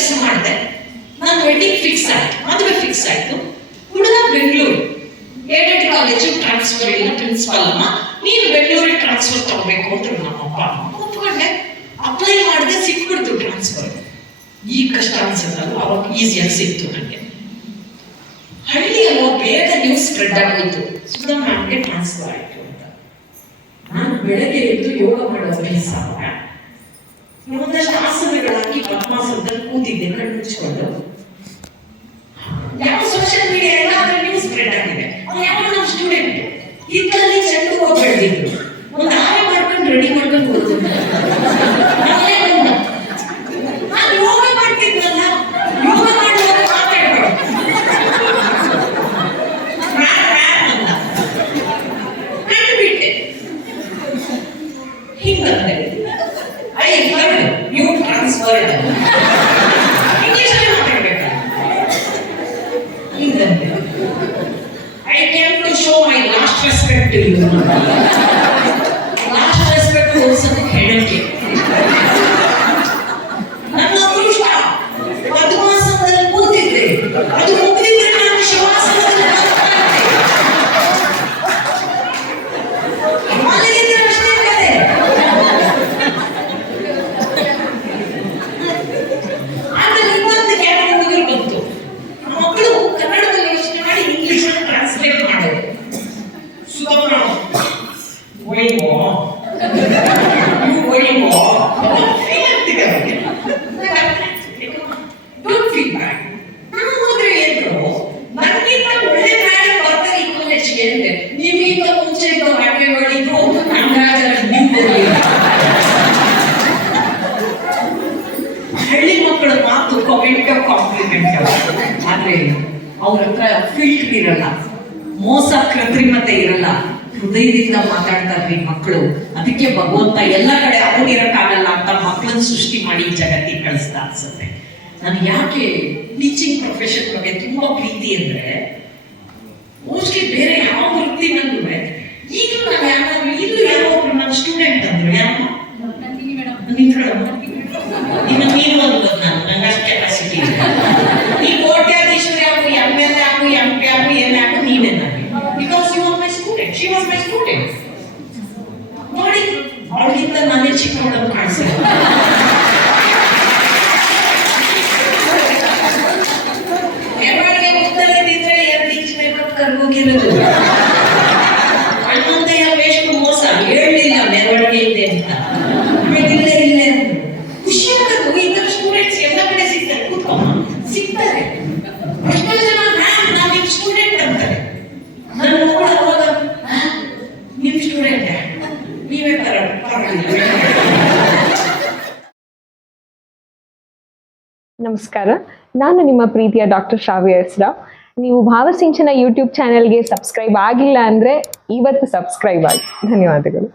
ಕೆಲಸ ಮಾಡಿದೆ. ನಾನು ವೆಡ್ಡಿಂಗ್ ಫಿಕ್ಸ್ ಆಯ್ತು, ಮದುವೆ ಫಿಕ್ಸ್ ಆಯ್ತು. ಹುಡುಗ ಬೆಂಗಳೂರು ಏಡೆಡ್ ಕಾಲೇಜು ಟ್ರಾನ್ಸ್ಫರ್ ಇಲ್ಲ, ಪ್ರಿನ್ಸಿಪಾಲ್ ಅಮ್ಮ ನೀನು ಬೆಂಗಳೂರಿಗೆ ಟ್ರಾನ್ಸ್ಫರ್ ತಗೋಬೇಕು ಅಂದ್ರು ನಮ್ಮಪ್ಪ. ಒಪ್ಕೊಂಡೆ, ಅಪ್ಲೈ ಮಾಡಿದೆ, ಸಿಕ್ಬಿಡ್ತು ಟ್ರಾನ್ಸ್ಫರ್. ಈಗ ಕಷ್ಟ ಅನ್ಸುತ್ತಲ್ಲ, ಅವಾಗ ಈಸಿಯಾಗಿ ಸಿಕ್ತು ನನಗೆ. ಹಳ್ಳಿಯಲ್ಲೋ ಬೇಗ ನ್ಯೂಸ್ ಸ್ಪ್ರೆಡ್ ಆಗೋಯ್ತು, ಸುಧಾ ಮ್ಯಾಮ್ಗೆ ಟ್ರಾನ್ಸ್ಫರ್ ಆಯ್ತು ಅಂತ. ನಾನು ಬೆಳಗ್ಗೆ ಎದ್ದು ಯೋಗ ಮಾಡೋ ಅಭ್ಯಾಸ, ಒಂದಷ್ಟು ಆಸನಗಳಾಗಿ ಪದ್ಮಾಸನದಲ್ಲಿ ಕೂತಿದ್ದೆ ಕಣ್ಣು ಮುಚ್ಚಿಕೊಂಡು. ಯಾವ ಸೋಷಿಯಲ್ ಮೀಡಿಯಾ ಎಲ್ಲ ಅದ್ರ ನ್ಯೂಸ್ ಸ್ಪ್ರೆಡ್ ಆಗಿದೆ. ಅವ್ನು ಯಾವ ನಮ್ಮ ಸ್ಟೂಡೆಂಟ್ ಇದ್ದಲ್ಲಿ ಚೆಂಡು ಹೋಗಿ ಬೆಳೆದಿದ್ರು, ಒಂದು ಆರೆ ಮಾಡ್ಕೊಂಡು ರೆಡಿ ಮಾಡ್ಕೊಂಡು ಹೋಗ್ತಿದ್ದ. ನಾನು ಯೋಗ ಮಾಡ್ತಿದ್ವಲ್ಲ, ಯೋಗ ಮಾಡುವಾಗ ಮಾತಾಡ್ಬೇಡ ಅಂತ ಕಂಡುಬಿಟ್ಟೆ. ಹಿಂಗಂದೆ ಐ ಹರ್ಡ್ ಯು ಟ್ರಾನ್ಸ್ಫರ್ ಇಂಗ್ಲಿಷಲ್ಲಿ ಮಾತಾಡ್ಬೇಕ. ಹಿಂಗಂದೆ I came to show my last respect to you. Last respect ತೋರ್ಸೋದು ಹೇಳಕ್ಕೆ ನನ್ನ ಅದೃಷ್ಟ ಪದ್ಮಾಸನದಲ್ಲಿ ಕೂತಿದ್ದೆ, ಅದು ಮುಗಿದಿದ್ರೆ ನಾನು ಶಿವಾಸನದಲ್ಲಿ ಮಲಗಿದ್ರೆ ಅಷ್ಟೇ ಕತೆ. ಆಮೇಲೆ ಇನ್ನೊಂದು ಕೆಲವು ಹುಡುಗರು ಬಂತು, ಮಕ್ಕಳು ಕನ್ನಡದಲ್ಲಿ ಯೋಚನೆ ಮಾಡಿ ಇಂಗ್ಲಿಷಲ್ಲಿ ಟ್ರಾನ್ಸ್ಲೇಟ್ ಮಾಡೋದು. ಸುಧಾ ಒಯ್ವೋ ಒಯ್ವೋ ಫೀಲ್ ಆಗ್ತಿದೆ ಅವರಿಗೆ. Don't feel bad. ನಾನು ಹೋದ್ರೆ ಏನು, ನನಗಿಂತ ಒಳ್ಳೆ ಮ್ಯಾಡಮ್ ಬರ್ತಾರೆ ಈ ಕಾಲೇಜ್ಗೆ ಅಂತೆ. ನೀವೀಗ ಮುಂಚೆ ಇದ್ದ ಅಡುಗೆ ಮಾಡಿದ್ರು ಹಳ್ಳಿ ಮಕ್ಕಳ ಮಾತು ಕಾಮೆಂಟ್ ಕಾಂಪ್ಲಿಮೆಂಟ್. ಆದ್ರೆ ಅವ್ರ ಹತ್ರ ಫಿಲ್ಟರ್ ಇರಲ್ಲ, ಮೋಸ ಕೃತ್ರಿಮತೆ ಇರಲ್ಲ, ಹೃದಯದಿಂದ ಮಾತಾಡ್ತಾರ್ರಿ ಮಕ್ಕಳು. ಅದಕ್ಕೆ ಭಗವಂತ ಎಲ್ಲ ಕಡೆ ಅವನಿರಕ್ಕಾಗಲ್ಲ ಅಂತ ಮಕ್ಕಳನ್ನ ಸೃಷ್ಟಿ ಮಾಡಿ ಜಗತ್ತಿಗೆ ಕಳಿಸ್ತಾ ಅನ್ಸುತ್ತೆ. ನಾನು ಯಾಕೆ ಟೀಚಿಂಗ್ ಪ್ರೊಫೆಷನ್ ಬಗ್ಗೆ ತುಂಬಾ ಪ್ರೀತಿ ಅಂದ್ರೆ, ಮೋಸ್ಟ್ಲಿ ಬೇರೆ ಯಾವ ವೃತ್ತಿನಲ್ಲೂ ಈಗಲೂ ನಾನು ಯಾರಾದ್ರೂ ಇಲ್ಲೂ ಯಾರೋ ಒಬ್ರು ನನ್ನ ಸ್ಟೂಡೆಂಟ್ ಅಂದ್ರು, ಯಾರು ಇನ್ನು ನೀನು ಅನ್ಬೋದು, ನಂಗೆ ಅಷ್ಟು ಕೆಪಾಸಿಟಿ ಇದೆ. ಈ ಕೋಟ್ಯಾಧೀಶರು ಯಾರು, ಎಮ್ ಎಲ್ ಎ ಆಗು, ಎಂ ಪಿ ಆಗು, ಏನಾಗು ನೀನೇನಾಗಿ, because you are my student, she was my student. ನೋಡಿ ಅವಳಿಗಿಂತ ನಾನೇ ಚಿಕ್ಕವಳನ್ನು ಕಾಣಿಸಿದೆ. ಮೆರವಣಿಗೆ ಮುಗ್ದಲ್ಲಿದ್ದಿದ್ರೆ 2 ಇಂಚ್ ಮೇಕಪ್ ಕರ್ಗೋಗಿರೋದು. ಹನ್ನೊಂದೆಯ ವೇಷ್ಟು ಮೋಸ ಹೇಳಲಿಲ್ಲ ಮೆರವಣಿಗೆ ಇದೆ ಅಂತ. ಆಮೇಲೆ ಇಲ್ಲೇ ಖುಷಿ ಆಗೋದು. ಈ ತರ ಸ್ಟೂಡೆಂಟ್ಸ್ ಎಲ್ಲ ಕಡೆ ಸಿಗ್ತಾರೆ, ಕೂತ್ಕೊಂಡ ಸಿಗ್ತಾರೆ. ಎಷ್ಟೋ ಜನ ನಾನು ನಿಮ್ ಸ್ಟೂಡೆಂಟ್ ಅಂತಾರೆ. ನನ್ನ ಮಕ್ಕಳು ಅವಾಗ ನಿಮ್ ಸ್ಟೂಡೆಂಟ್ ನೀವೇ ಪರವಾಗಿಲ್ಲ. ನಮಸ್ಕಾರ, ನಾನು ನಿಮ್ಮ ಪ್ರೀತಿಯ ಡಾಕ್ಟರ್ ಶ್ರಾವ್ಯ ಎಸ್ ರಾವ್. ನೀವು ಭಾವಸಿಂಚನ ಯೂಟ್ಯೂಬ್ ಚಾನೆಲ್ಗೆ ಸಬ್ಸ್ಕ್ರೈಬ್ ಆಗಿಲ್ಲ ಅಂದರೆ ಇವತ್ತು ಸಬ್ಸ್ಕ್ರೈಬ್ ಆಗಿ. ಧನ್ಯವಾದಗಳು.